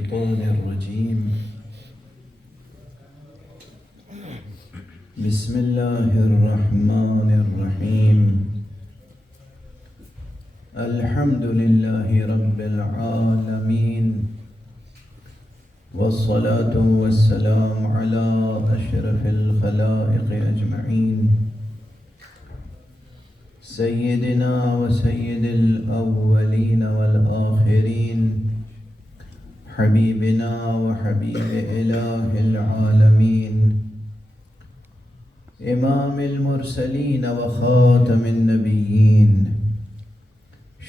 الشيطان الرجيم. بسم الله الرحمن الرحيم. الحمد لله رب العالمين، والصلاة والسلام على أشرف الخلائق أجمعين، سيدنا وسيد الأولين والآخرين، حبيبنا وحبيب إله العالمين، إمام المرسلين وخاتم النبيين،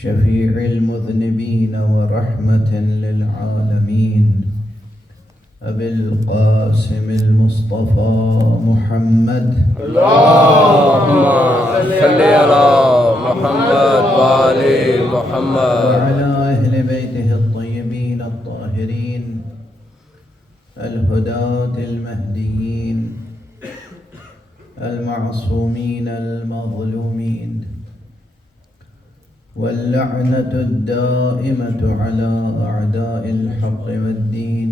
شفيع المذنبين ورحمة للعالمين، أبي القاسم المصطفى محمد. اللهم صل على محمد وآل محمد وعلى أهل بيته الطيبين الطاهرين الهداة المهديين المعصومين المظلومين، واللعنة الدائمة على أعداء الحق والدين.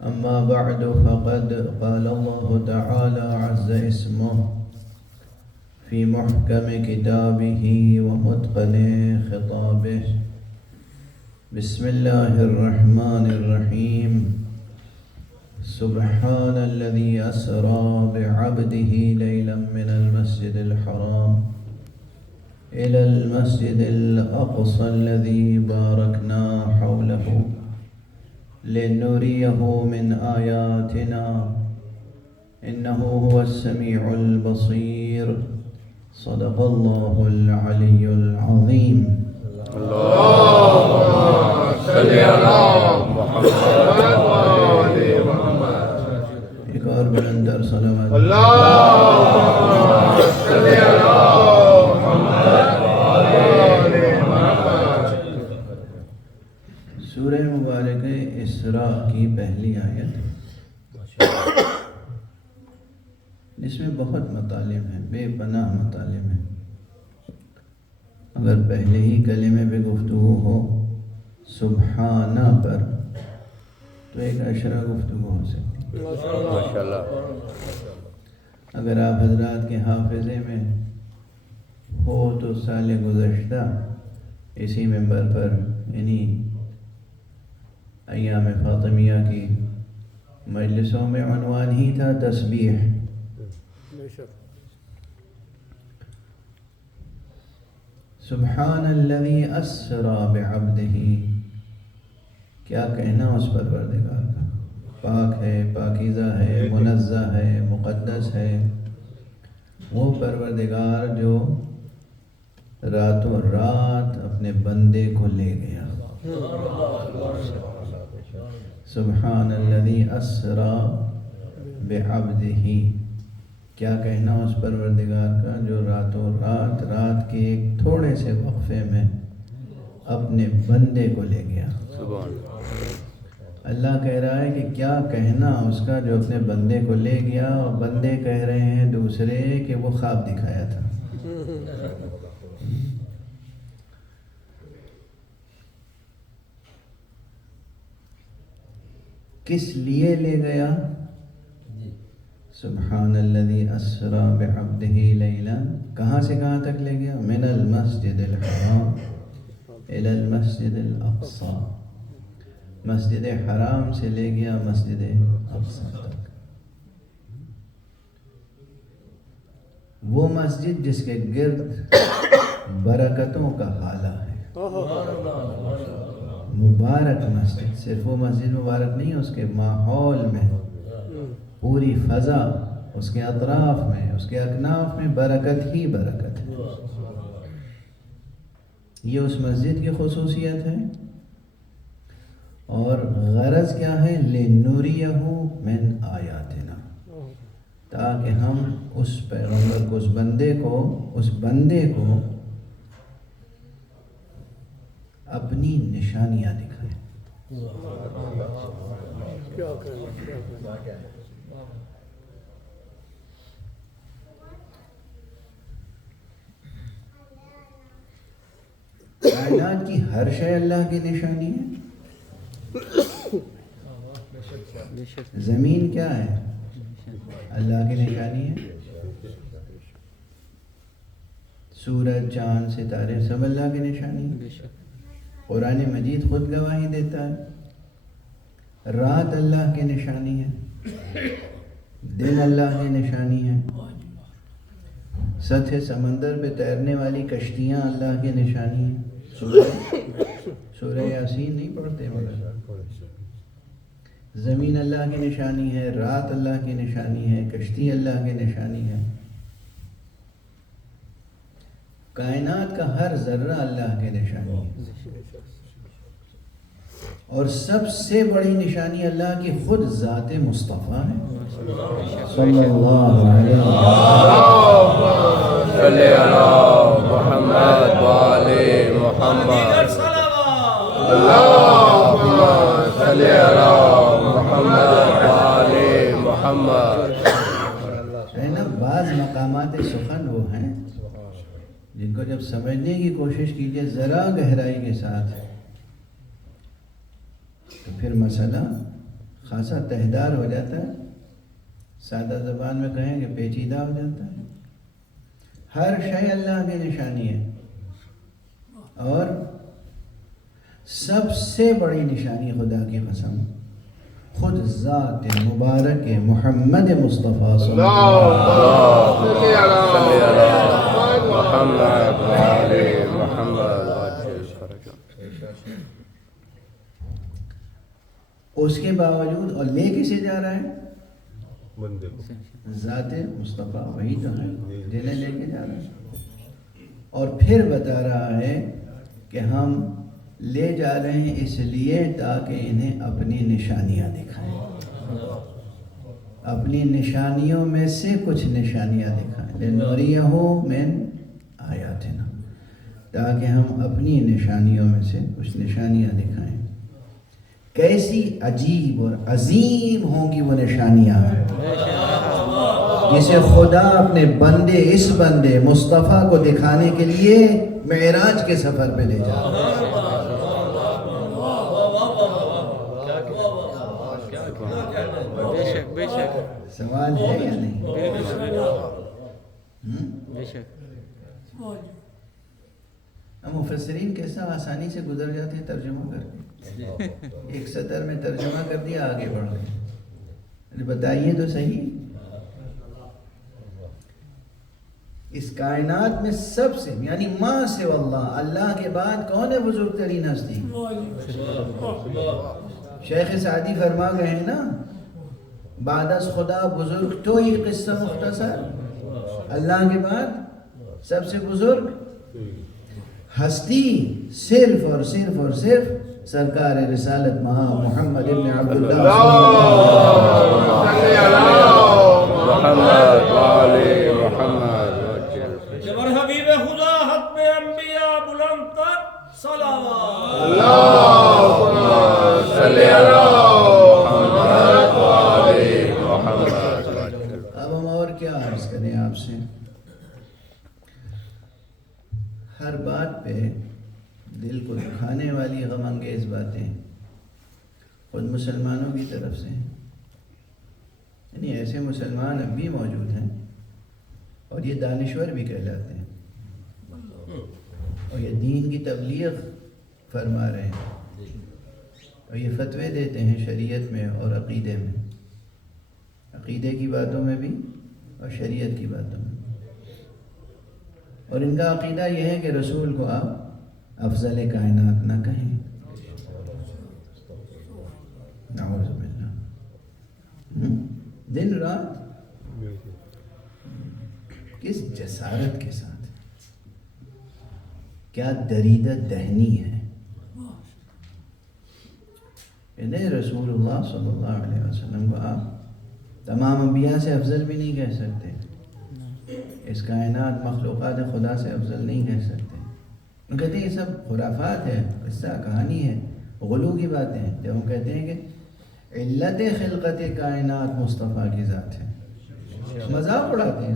أما بعد، فقد قال الله تعالى عز اسمه في محكم كتابه ومتقن خطابه. بسم الله الرحمن الرحيم. سبحان الذي أسرى بعبده ليلا من المسجد الحرام إلى المسجد الأقصى الذي باركنا حوله لنريه من آياتنا إنه هو السميع البصير. صدق الله العلي العظيم. اللهم صل على محمد وآل محمد. ایک اور بلندر صلوات. اللهم صل على محمد وآل محمد. سورہ مبارک اسراء کی پہلی آیت، جس میں بہت مطالب ہیں، بے پناہ مطالب ہیں. اگر پہلے ہی کلمے پہ گفتگو ہو سبحانہ پر، تو ایک عشرہ گفتگو ہو سکتی. ماشاءاللہ. اگر آپ حضرات کے حافظے میں ہو تو سال گزشتہ اسی ممبر پر، یعنی ایام فاطمیہ کی مجلسوں میں، عنوان ہی تھا تسبیح. سبحان الذی اسری بعبدہ، کیا کہنا اس پروردگار کا، پاک ہے، پاکیزہ ہے، منزہ ہے، مقدس ہے، وہ پروردگار جو راتوں رات اپنے بندے کو لے گیا. سبحان الذی اسری بعبدہ، کیا کہنا اس پروردگار کا جو راتوں رات، رات کے ایک تھوڑے سے وقفے میں اپنے بندے کو لے گیا. اللہ کہہ رہا ہے کہ کیا کہنا اس کا جو اپنے بندے کو لے گیا، اور بندے کہہ رہے ہیں دوسرے کہ وہ خواب دکھایا تھا. کس لیے لے گیا؟ سبحان الذی اسری بعبدہ لیلا، کہاں سے کہاں تک لے گیا؟ من المسجد الحرام الی المسجد الاقصی، مسجد حرام سے لے گیا مسجد اقصی تک. وہ مسجد جس کے گرد برکتوں کا حالہ ہے. مبارک مسجد، صرف وہ مسجد مبارک نہیں، اس کے ماحول میں، پوری فضا، اس کے اطراف میں، اس کے اکناف میں برکت ہی برکت ہے. یہ اس مسجد کی خصوصیت ہے. اور غرض کیا ہے؟ لِنُرِيَهُ مِنْ آیاتنا، تاکہ ہم اس پیغمبر کو، اس بندے کو اپنی نشانیاں دکھائیں. کائنات کی ہر شے اللہ کی نشانی ہے. زمین کیا ہے؟ اللہ کی نشانی ہے. سورج، چاند، ستارے سب اللہ کی نشانی ہے. قرآن مجید خود گواہی دیتا ہے. رات اللہ کی نشانی ہے، دن اللہ کی نشانی ہے. سطح سمندر پہ تیرنے والی کشتیاں اللہ کی نشانی ہیں. سورہ یاسین نہیں پڑھتے مگر. زمین اللہ کی نشانی ہے، رات اللہ کی نشانی ہے، کشتی اللہ کی نشانی ہے. کائنات کا ہر ذرہ اللہ کی نشانی ہے. اور سب سے بڑی نشانی اللہ کی خود ذات مصطفیٰ ہے صلی اللہ علیہ وسلم. صلی علی محمد وآل محمد. اللہم صلی علی محمد وآل محمد. ہے نا، بعض مقامات سخن وہ ہیں جن کو جب سمجھنے کی کوشش کیجیے ذرا گہرائی کے ساتھ تو پھر مسئلہ خاصا تہدار ہو جاتا ہے. سادہ زبان میں کہیں کہ پیچیدہ ہو جاتا ہے. ہر شے اللہ کی نشانی ہے، اور سب سے بڑی نشانی خدا کی قسم خود ذات مبارک محمد مصطفیٰ صلی اللہ صلی علی محمد وآل محمد. اس کے باوجود اور لے کسے جا رہا ہے؟ بندے ذات مصطفیٰ وہی تو ہے جنہیں لے کے جا رہا ہے. اور پھر بتا رہا ہے کہ ہم لے جا رہے ہیں اس لیے تاکہ انہیں اپنی نشانیاں دکھائیں. اپنی نشانیوں میں سے کچھ نشانیاں دکھائیں. لِنُرِيَهُ مِنْ آیاتنا، تاکہ ہم اپنی نشانیوں میں سے کچھ نشانیاں دکھائیں. کیسی عجیب اور عظیم ہوں گی وہ نشانیاں جسے خدا اپنے بندے، اس بندے مصطفیٰ کو دکھانے کے لیے معراج کے سفر پہ لے جا رہا ہے. سوال ہے یا نہیں؟ مفسرین کیسا آسانی سے گزر جاتے ہیں ترجمہ کر کے. ایک سطر میں ترجمہ کر دیا، آگے بڑھ گئے. بتائیے تو صحیح، اس کائنات میں سب سے یعنی ما سے واللہ، اللہ کے بعد کون ہے بزرگ ترین ہستی؟ شیخ سعدی فرما گئے ہیں نا، بعد از خدا بزرگ تو ہی قصہ مختصر. اللہ کے بعد سب سے بزرگ ہستی صرف اور صرف اور صرف سرکار رسالت مہا محمد ابن عبداللہ صلی علی محمد وآل محمد. جبر حبیب خدا حتم انبیاء بلند تر صلوات. اللہم صلی علی محمد وآل محمد. اب ہم اور کیا عرض کریں آپ سے. ہر بات پہ دل کو دکھانے والی غم انگیز باتیں خود مسلمانوں کی طرف سے، یعنی ایسے مسلمان اب بھی موجود ہیں اور یہ دانشور بھی کہلاتے ہیں اور یہ دین کی تبلیغ فرما رہے ہیں اور یہ فتوے دیتے ہیں شریعت میں اور عقیدے میں، عقیدے کی باتوں میں بھی اور شریعت کی باتوں میں. اور ان کا عقیدہ یہ ہے کہ رسول کو آپ افضل کائنات نہ کہیں. نعوذ باللہ. دن رات کس جسارت کے ساتھ، کیا دریدہ دہنی ہے. انہیں رسول اللہ صلی اللہ علیہ وسلم کو آپ تمام انبیاء سے افضل بھی نہیں کہہ سکتے، اس کائنات مخلوقات خدا سے افضل نہیں کہہ سکتے. ہم کہتے ہیں یہ سب خرافات ہے، قصہ کہانی ہے، غلو کی باتیں ہیں. جب ہم کہتے ہیں کہ علت خلقت کائنات مصطفیٰ کی ذات ہے، مذاق اڑاتے ہیں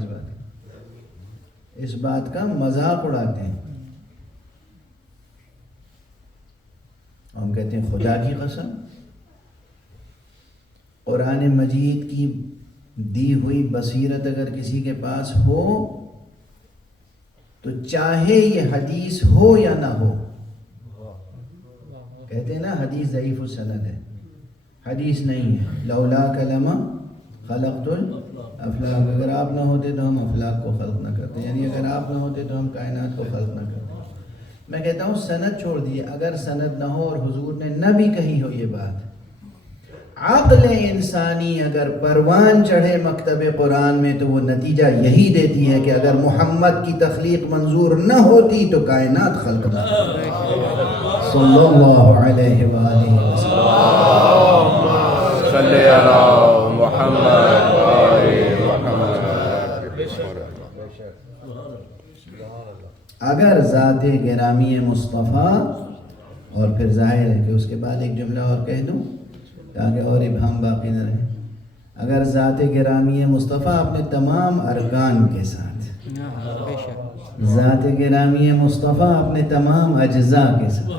اس بات کا مذاق اڑاتے ہیں. ہم کہتے ہیں خدا کی قسم قرآن مجید کی دی ہوئی بصیرت اگر کسی کے پاس ہو تو چاہے یہ حدیث ہو یا نہ ہو، کہتے ہیں نا حدیث ضعیف السند ہے، حدیث نہیں ہے، لولا کلمہ خلقت الافلاق، اگر آپ نہ ہوتے تو ہم افلاق کو خلق نہ کرتے، یعنی اگر آپ نہ ہوتے تو ہم کائنات کو خلق نہ کرتے۔ میں کہتا ہوں سند چھوڑ دیے، اگر سند نہ ہو اور حضور نے نہ بھی کہی ہو یہ بات، عقل انسانی اگر پروان چڑھے مکتب قرآن میں تو وہ نتیجہ یہی دیتی ہے کہ اگر محمد کی تخلیق منظور نہ ہوتی تو کائنات خلق نہ ہوتی۔ صلی اللہ علیہ وآلہ وسلم۔ صلی علی محمد و آل محمد۔ اگر ذات گرامی مصطفیٰ، اور پھر ظاہر ہے کہ اس کے بعد ایک جملہ اور کہہ دوں تاکہ اور ابہام باقی نہ رہے، اگر ذات گرامی مصطفیٰ اپنے تمام ارکان کے ساتھ، ذات گرامی مصطفیٰ اپنے تمام اجزاء کے ساتھ،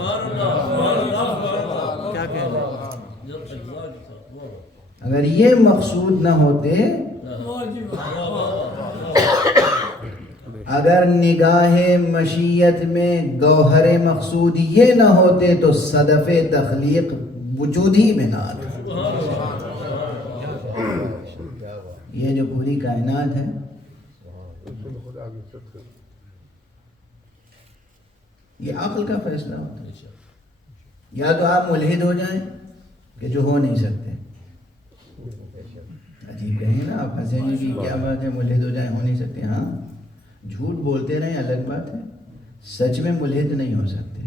اگر یہ مقصود نہ ہوتے، اگر نگاہ مشیت میں گوہر مقصود یہ نہ ہوتے تو صدف تخلیق وجود ہی میں نہ آتا۔ یہ جو پوری کائنات ہے یہ عقل کا فیصلہ ہوتا ہے، یا تو آپ ملحد ہو جائیں کہ جو ہو نہیں سکتے، عجیب کہیں نا آپ ہنسیں گے کہ کیا بات ہے ملحد ہو جائیں، ہو نہیں سکتے، ہاں جھوٹ بولتے رہیں الگ بات ہے، سچ میں ملحد نہیں ہو سکتے۔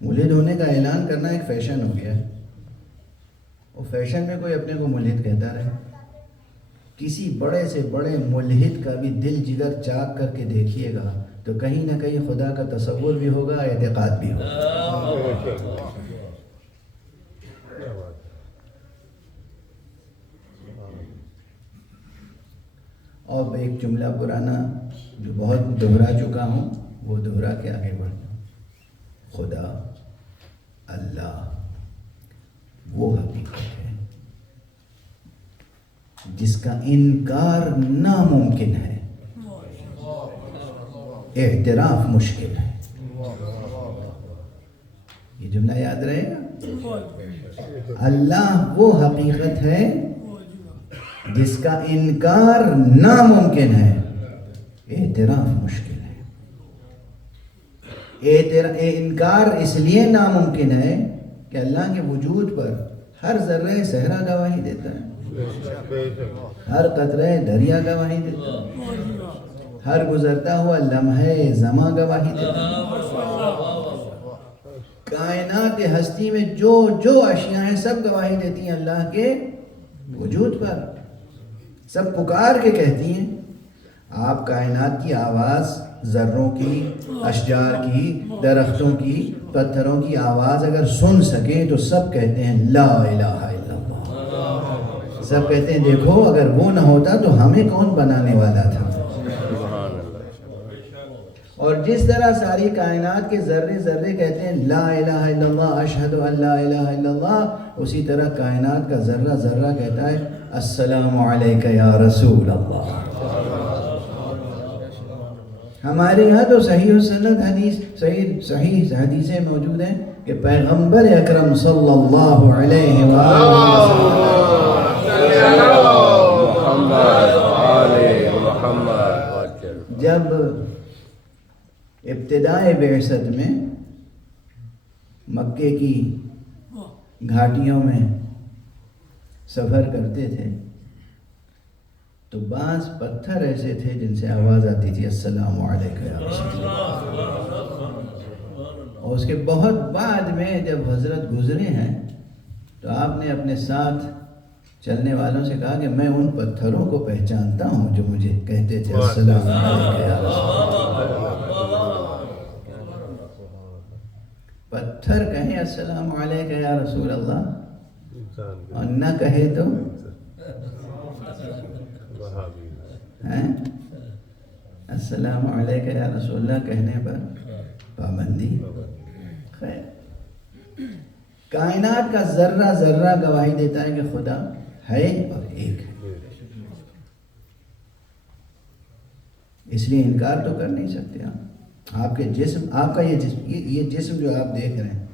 ملحد ہونے کا اعلان کرنا ایک فیشن ہو گیا، اور فیشن میں کوئی اپنے کو ملحد کہتا رہے، کسی بڑے سے بڑے ملحد کا بھی دل جگر چاک کر کے دیکھیے گا تو کہیں نہ کہیں خدا کا تصور بھی ہوگا، اعتقاد بھی ہوگا۔ اور ایک جملہ پرانا جو بہت دہرا چکا ہوں وہ دہرا کے آگے بڑھ جاؤں، خدا اللہ وہ حقیقت ہے جس کا انکار ناممکن ہے، اعتراف مشکل ہے۔ یہ جملہ یاد رہے گا، اللہ وہ حقیقت ہے جس کا انکار ناممکن ہے، اعتراف مشکل ہے۔ انکار اس لیے ناممکن ہے کہ اللہ کے وجود پر ہر ذرہ صحرا گواہی دیتا ہے، ہر قطرہ دریا گواہی دیتا ہے، ہر گزرتا ہوا لمحہ زمان گواہی دیتا ہے، کائنات ہستی میں جو جو اشیاء ہیں سب گواہی دیتی ہیں اللہ کے وجود پر، سب پکار کے کہتی ہیں۔ آپ کائنات کی آواز، ذروں کی، اشجار کی، درختوں کی، پتھروں کی آواز اگر سن سکیں تو سب کہتے ہیں لا الہ الا اللہ، سب کہتے ہیں دیکھو اگر وہ نہ ہوتا تو ہمیں کون بنانے والا تھا۔ اور جس طرح ساری کائنات کے ذرے ذرے کہتے ہیں لا الہ الا اللہ، اشہد ان لا الہ الا اللہ، اسی طرح کائنات کا ذرہ ذرہ کہتا ہے السلام علیکہ یا رسول اللہ۔ ہمارے یہاں تو صحیح السند حدیث، صحیح حدیثیں موجود ہیں کہ پیغمبر اکرم صلی اللہ علیہ وسلم جب ابتدائے بعثت میں مکے کی گھاٹیوں میں سفر کرتے تھے تو بعض پتھر ایسے تھے جن سے آواز آتی تھی السلام علیکم یا رسول اللہ، اور اس کے بہت بعد میں جب حضرت گزرے ہیں تو آپ نے اپنے ساتھ چلنے والوں سے کہا کہ میں ان پتھروں کو پہچانتا ہوں جو مجھے کہتے تھے السلام علیکم یا رسول اللہ۔ پتھر کہیں السلام علیکم یا رسول اللہ اور نہ کہے تو السلام علیکم یا رسول اللہ کہنے پر پابندی۔ خیر، کائنات کا ذرہ ذرہ گواہی دیتا ہے کہ خدا ہے اور ایک ہے. اس لیے انکار تو کر نہیں سکتے آپ کے جسم، آپ کا یہ جسم جو آپ دیکھ رہے ہیں،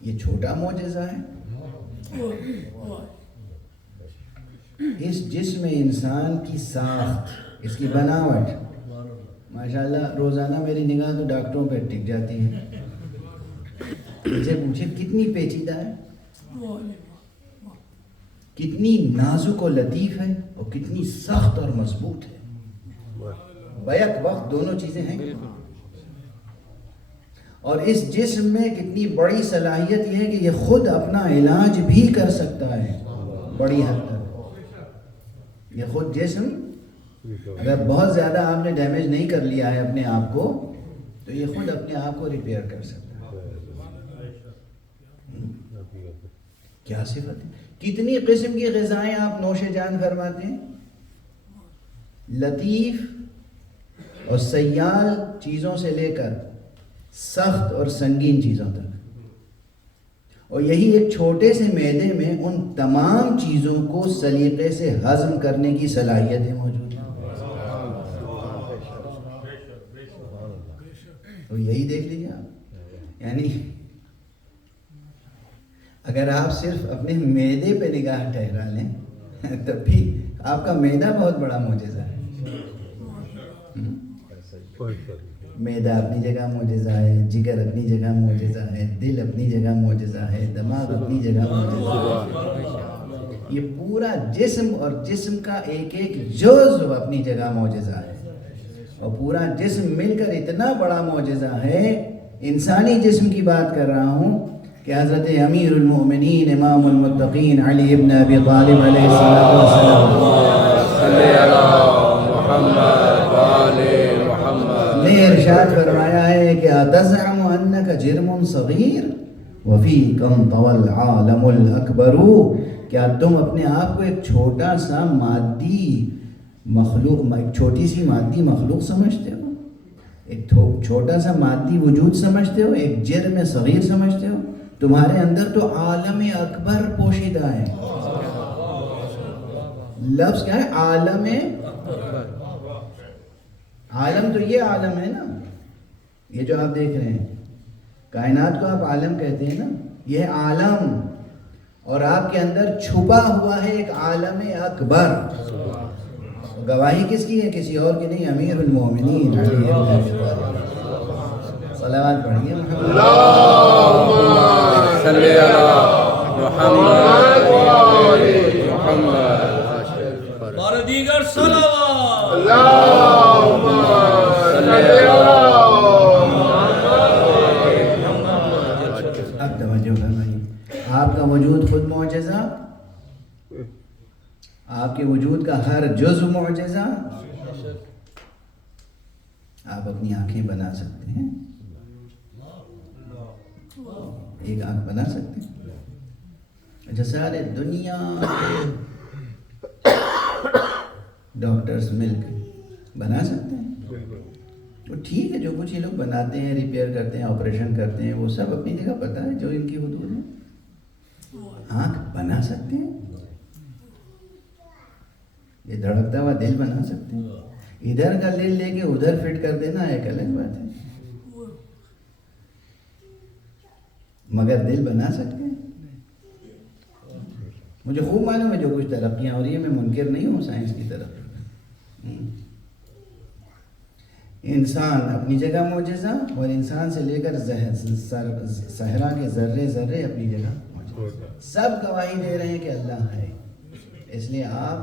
یہ چھوٹا معجزہ ہے. اس جسم انسان کی ساخت، اس کی بناوٹ، ماشاءاللہ روزانہ میری نگاہ تو ڈاکٹروں پہ ٹک جاتی ہے. مجھے پوچھے کتنی پیچیدہ ہے، کتنی نازک و لطیف ہے، اور کتنی سخت اور مضبوط ہے. بیک وقت دونوں چیزیں ہیں. اور اس جسم میں کتنی بڑی صلاحیت یہ ہے کہ یہ خود اپنا علاج بھی کر سکتا ہے بڑی حد تک. یہ خود جسم اگر بہت زیادہ آپ نے ڈیمیج نہیں کر لیا ہے اپنے آپ کو، تو یہ خود اپنے آپ کو ریپیئر کر سکتا ہے. کیا صفت ہے! کتنی قسم کی غذائیں آپ نوش جان فرماتے ہیں، لطیف اور سیال چیزوں سے لے کر سخت اور سنگین چیزوں تک. اور یہی ایک چھوٹے سے معدے میں ان تمام چیزوں کو سلیقے سے ہضم کرنے کی صلاحیتیں موجود ہیں. تو یہی دیکھ لیجیے آپ، یعنی اگر آپ صرف اپنے معدے پہ نگاہ ٹھہرا لیں تب بھی آپ کا معدہ بہت بڑا معجزہ ہے. معدہ اپنی جگہ معجزہ ہے، جگر اپنی جگہ معجزہ ہے، دل اپنی جگہ معجزہ ہے، دماغ اپنی جگہ معجزہ ہے. یہ پورا جسم اور جسم کا ایک ایک جزو اپنی جگہ معجزہ ہے. اور پورا جسم مل کر اتنا بڑا معجزہ ہے. انسانی جسم کی بات کر رہا ہوں کہ حضرت امیر المؤمنین امام المتقین علی ابن ابی طالب علیہ السلام نے ارشاد فرمایا ہے کہ اتزعم انک جرم صغیر وفیکم طوى العالم الاکبر. کیا تم اپنے آپ کو ایک چھوٹا سا مادی مخلوق، ایک چھوٹی سی مادی مخلوق سمجھتے ہو، ایک چھوٹا سا مادی وجود سمجھتے ہو، ایک جرم صغیر سمجھتے ہو؟ تمہارے اندر تو عالم اکبر پوشیدہ ہے. لفظ کیا ہے؟ عالم. عالم تو یہ عالم ہے نا، یہ جو آپ دیکھ رہے ہیں کائنات کو آپ عالم کہتے ہیں نا، یہ عالم. اور آپ کے اندر چھپا ہوا ہے ایک عالم اکبر. گواہی کس کی ہے؟ کسی اور کی نہیں، امیر المومنین علی ابن ابی طالب. صلوات پڑھیے صلی اللہ محمد بار دیگر صلوات. اب توجہ فرمائیے، آپ کا وجود خود معجزہ، آپ کے وجود کا ہر جزو معجزہ. آپ اپنی آنکھیں بنا سکتے ہیں، ایک آنکھ بنا سکتے ہیں. اچھا، سارے دنیا کے ڈاکٹرز مل کر بنا سکتے ہیں. تو ٹھیک ہے، جو کچھ یہ لوگ بناتے ہیں، ریپیئر کرتے ہیں، آپریشن کرتے ہیں، وہ سب اپنی جگہ پتہ ہے جو ان کی حدود ہے. آنکھ بنا سکتے ہیں، یہ دھڑکتا ہوا دل بنا سکتے ہیں. ادھر کا دل لے کے ادھر فٹ کر دینا ایک الگ بات ہے، مگر دل بنا سکتے ہیں. مجھے خوب معلوم ہے جو کچھ ترقیاں ہو رہی ہیں، میں منکر نہیں ہوں سائنس کی طرف. انسان اپنی جگہ معجزہ، اور انسان سے لے کر صحرا کے ذرے ذرے اپنی جگہ معجزہ. سب گواہی دے رہے ہیں کہ اللہ ہے. اس لیے آپ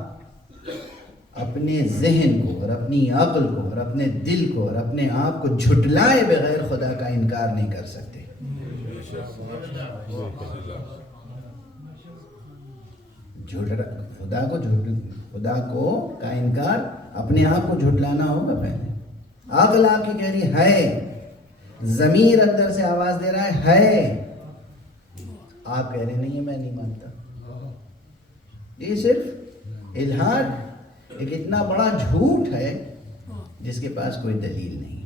اپنے ذہن کو اور اپنی عقل کو اور اپنے دل کو اور اپنے آپ کو جھٹلائے بغیر خدا کا انکار نہیں کر سکتے. خدا کو کا انکار اپنے آپ کو جھٹلانا ہوگا. پہلے عقل آپ کی کہہ رہی ہے، ضمیر اندر سے آواز دے رہا ہے، آپ کہہ رہے نہیں میں نہیں مانتا. یہ صرف الہاد ایک اتنا بڑا جھوٹ ہے جس کے پاس کوئی دلیل نہیں.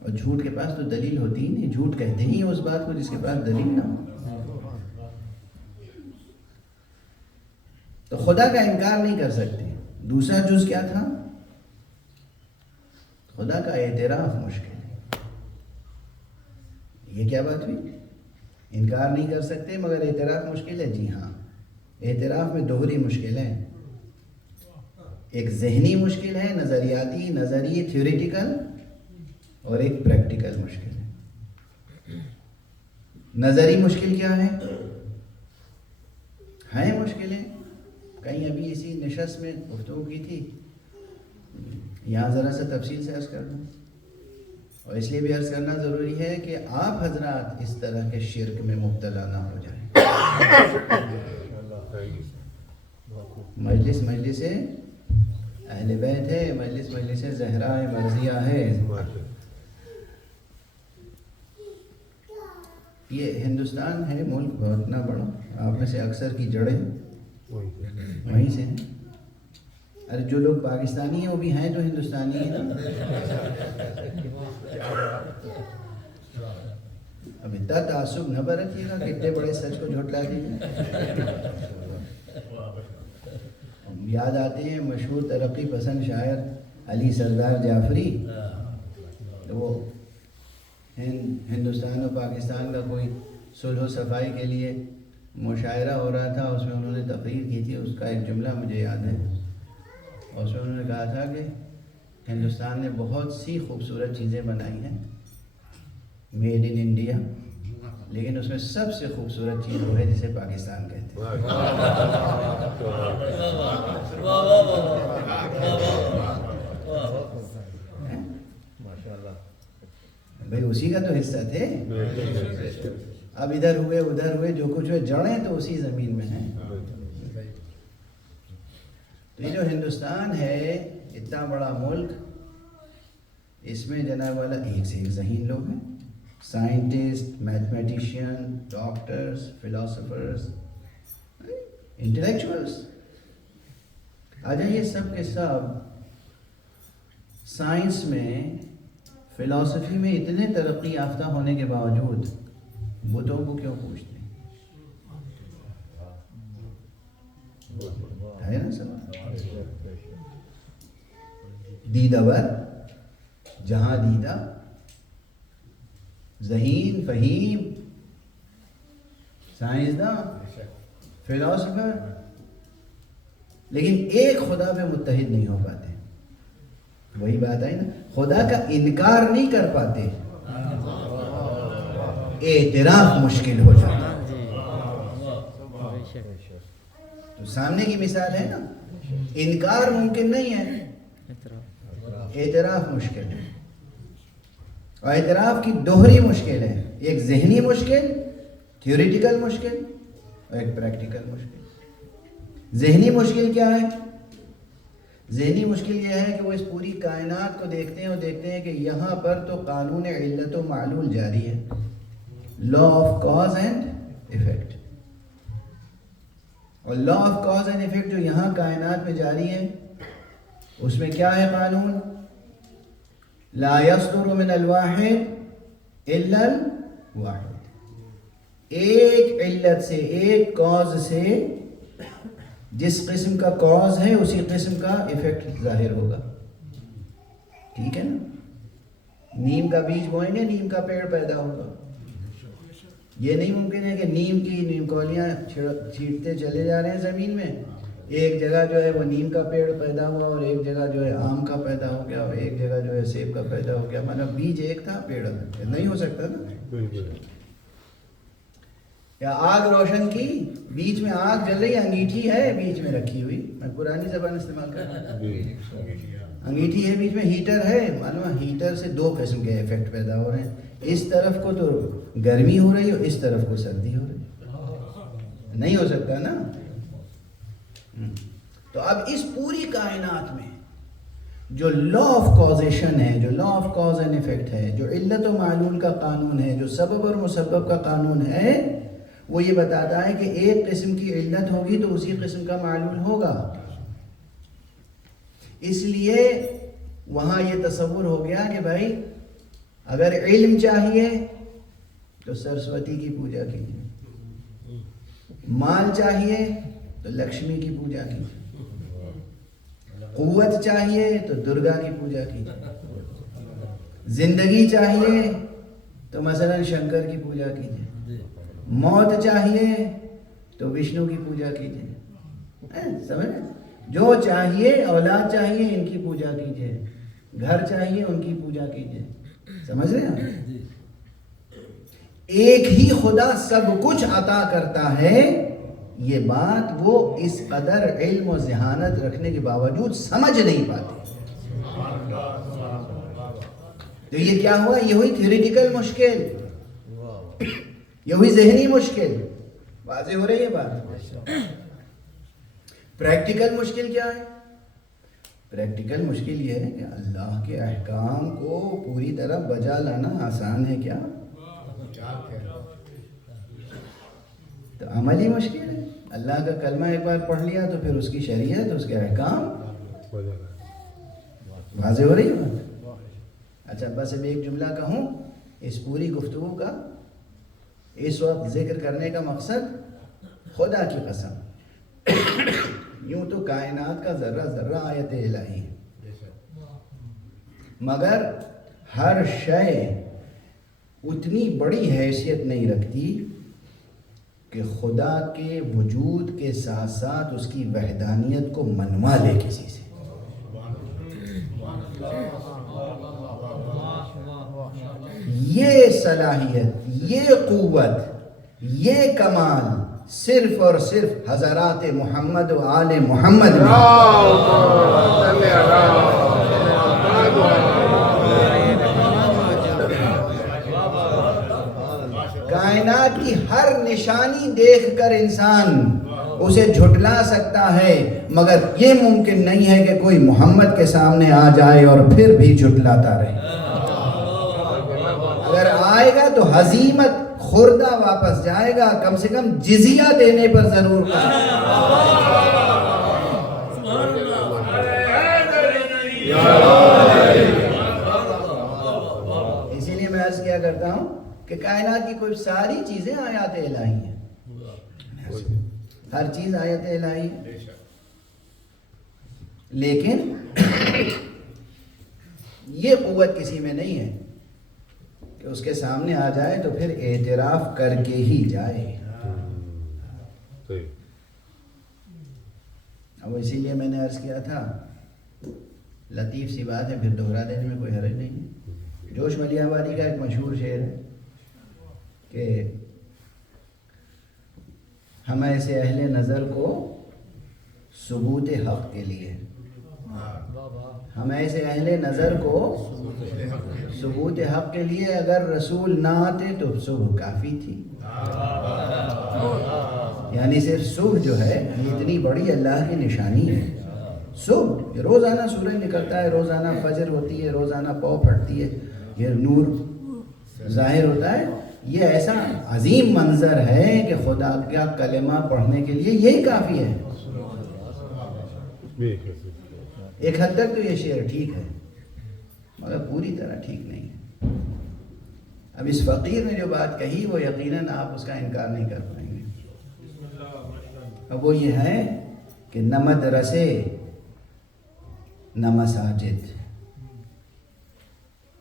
اور جھوٹ کے پاس تو دلیل ہوتی ہی نہیں، جھوٹ کہتے ہی اس بات کو جس کے پاس دلیل نہ ہو. تو خدا کا انکار نہیں کر سکتے. دوسرا جز کیا تھا؟ خدا کا اعتراف مشکل ہے. یہ کیا بات ہوئی؟ انکار نہیں کر سکتے مگر اعتراف مشکل ہے. جی ہاں، اعتراف میں دوہری مشکل ہے. ایک ذہنی مشکل ہے، نظری تھیوریٹیکل، اور ایک پریکٹیکل مشکل ہے. نظری مشکل کیا ہے؟ ہیں مشکلیں. کہیں ابھی اسی نشست میں گفتگو کی تھی، یہاں ذرا سا تفصیل سے عرض کر دوں. اور اس لیے بھی عرض کرنا ضروری ہے کہ آپ حضرات اس طرح کے شرک میں مبتلا نہ ہو جائیں. مجلس اہل بیت ہے، مجلس زہرا مرضیہ ہے. یہ ہندوستان ہے ملک بہت نہ بڑا، آپ میں سے اکثر کی جڑیں وہیں سے ہیں. ارے جو لوگ پاکستانی ہیں وہ بھی ہیں تو ہندوستانی ہیں نا. اب اتنا تعصب نہ برتیے گا کہ اتنے بڑے سچ کو جھٹلا دیجیے. یاد آتے ہیں مشہور ترقی پسند شاعر علی سردار جعفری. وہ ہندوستان اور پاکستان کا کوئی صلح و صفائی کے لیے مشاعرہ ہو رہا تھا، اس میں انہوں نے تقریر کی تھی. اس کا ایک جملہ مجھے یاد ہے، اور اس میں انہوں نے کہا تھا کہ ہندوستان نے بہت سی خوبصورت چیزیں بنائی ہیں میڈ ان انڈیا، لیکن اس میں سب سے خوبصورت چیز وہ ہے جسے پاکستان کہتے ہیں. بھائی اسی کا تو حصہ تھے. اب ادھر ہوئے جو کچھ ہوئے، جڑیں تو اسی زمین میں ہیں. تو یہ جو ہندوستان ہے اتنا بڑا ملک، اس میں جناب والا ایک سے ایک ذہین لوگ ہیں. Scientists, mathematicians, doctors, philosophers, intellectuals. آ جائیے سب کے سب سائنس میں، فلاسفی میں اتنے ترقی یافتہ ہونے کے باوجود بتوں کو کیوں پوچھتے ہیں؟ ہے نا سب دیدور، جہاں دیدہ، ذہین، فہیم، سائنسداں، فلاسفر، لیکن ایک خدا پہ متحد نہیں ہو پاتے. وہی بات آئی نا، خدا کا انکار نہیں کر پاتے، اعتراف مشکل ہو جاتا. تو سامنے کی مثال ہے نا، انکار ممکن نہیں ہے، اعتراف مشکل ہے. اور اعتراف کی دوہری مشکل ہے، ایک ذہنی مشکل، تھیوریٹیکل مشکل، اور ایک پریکٹیکل مشکل. ذہنی مشکل کیا ہے؟ ذہنی مشکل یہ ہے کہ وہ اس پوری کائنات کو دیکھتے ہیں اور دیکھتے ہیں کہ یہاں پر تو قانون علت و معلول جاری ہے، law of cause and effect. اور law of cause and effect جو یہاں کائنات میں جاری ہے، اس میں کیا ہے قانون؟ لا يصدر من الواحد الا الواحد. ایک علت سے، ایک کاز سے، جس قسم کا کاز ہے اسی قسم کا ایفیکٹ ظاہر ہوگا. ٹھیک ہے نا؟ نیم کا بیج بوئیں گے، نیم کا پیڑ پیدا ہوگا. یہ نہیں ممکن ہے کہ نیم کولیاں چھیٹتے چلے جا رہے ہیں زمین میں، ایک جگہ جو ہے وہ نیم کا پیڑ پیدا ہوا اور ایک جگہ جو ہے آم کا پیدا ہو گیا اور ایک جگہ جو ہے سیب کا پیدا ہو گیا. مطلب بیج ایک تھا، پیڑ نہیں ہو سکتا نا. یا آگ روشن کی، بیچ میں آگ جل رہی، انگیٹھی ہے بیچ میں رکھی ہوئی، میں پرانی زبان استعمال کر رہا ہوں، انگیٹھی ہے بیچ میں، ہیٹر ہے، معلوم ہیٹر سے دو قسم کے ایفیکٹ پیدا ہو رہے ہیں. اس طرف کو تو گرمی ہو رہی اور اس طرف کو سردی ہو رہی. نہیں ہو سکتا نا. تو اب اس پوری کائنات میں جو لا آف کازیشن ہے، جو law of cause and effect ہے، جو علت و معلول کا قانون ہے، جو سبب اور مسبب کا قانون ہے، وہ یہ بتاتا ہے کہ ایک قسم کی علت ہوگی تو اسی قسم کا معلول ہوگا. اس لیے وہاں یہ تصور ہو گیا کہ بھائی اگر علم چاہیے تو سرسوتی کی پوجا کیجیے، مال چاہیے تو لکشمی کی پوجا کیجیے. قوت چاہیے تو درگا کی پوجا کیجیے. زندگی چاہیے تو مثلا شنکر کی پوجا کیجیے. موت چاہیے تو وشنو کی پوجا کیجیے. سمجھ؟ جو چاہیے، اولاد چاہیے ان کی پوجا کیجیے، گھر چاہیے ان کی پوجا کیجیے. سمجھ رہے ہیں؟ ایک ہی خدا سب کچھ عطا کرتا ہے. یہ بات وہ اس قدر علم و ذہانت رکھنے کے باوجود سمجھ نہیں پاتے. تو یہ کیا ہوا؟ یہ ہوئی تھیوریٹیکل مشکل، یہ ہوئی ذہنی مشکل. واضح ہو رہی ہے بات؟ پریکٹیکل مشکل کیا ہے؟ پریکٹیکل مشکل یہ ہے کہ اللہ کے احکام کو پوری طرح بجا لانا آسان ہے کیا؟ تو عملی مشکل ہے. اللہ کا کلمہ ایک بار پڑھ لیا تو پھر اس کی شریعت، اس کے احکام. واضح ہو رہی ہے بات؟ اچھا بس اب ایک جملہ کہوں. اس پوری گفتگو کا اس وقت ذکر کرنے کا مقصد، خدا کی قسم یوں تو کائنات کا ذرہ ذرہ آیت الہی ہے، مگر ہر شے اتنی بڑی حیثیت نہیں رکھتی کہ خدا کے وجود کے ساتھ ساتھ اس کی وحدانیت کو منوا لے کسی سے. یہ صلاحیت، یہ قوت، یہ کمال صرف اور صرف حضرات محمد و آل محمد میں. کائنات کی ہر نشانی دیکھ کر انسان اسے جھٹلا سکتا ہے، مگر یہ ممکن نہیں ہے کہ کوئی محمد کے سامنے آ جائے اور پھر بھی جھٹلاتا رہے. اگر آئے گا تو ہزیمت خوردہ واپس جائے گا، کم سے کم جزیہ دینے پر ضرور. اسی لیے میں عرض کیا کرتا ہوں کہ کائنات کی کوئی ساری چیزیں آیات الہی ہیں. ہر چیز آیت الہی، لیکن یہ قوت کسی میں نہیں ہے کہ اس کے سامنے آ جائے تو پھر اعتراف کر کے ہی جائے. اب اسی لیے میں نے عرض کیا تھا، لطیف سی بات ہے، پھر دوہرا دینے میں کوئی حرج نہیں ہے. جوش ملیح آبادی کا ایک مشہور شعر ہے کہ ہم ایسے اہل نظر کو ثبوت حق کے لیے، ہم ایسے اہل نظر کو ثبوت حق کے لیے اگر رسول نہ آتے تو صبح کافی تھی. یعنی صرف صبح جو ہے یہ اتنی بڑی اللہ کی نشانی ہے. صبح روزانہ سورج نکلتا ہے، روزانہ فجر ہوتی ہے، روزانہ پاؤ پھٹتی ہے، یہ نور ظاہر ہوتا ہے. یہ ایسا عظیم منظر ہے کہ خدا کا کلمہ پڑھنے کے لیے یہی کافی ہے. ایک حد تک تو یہ شعر ٹھیک ہے، مگر پوری طرح ٹھیک نہیں ہے. اب اس فقیر نے جو بات کہی وہ یقیناً آپ اس کا انکار نہیں کر پائیں گے. اب وہ یہ ہے کہ نہ مدرسے نہ مساجد،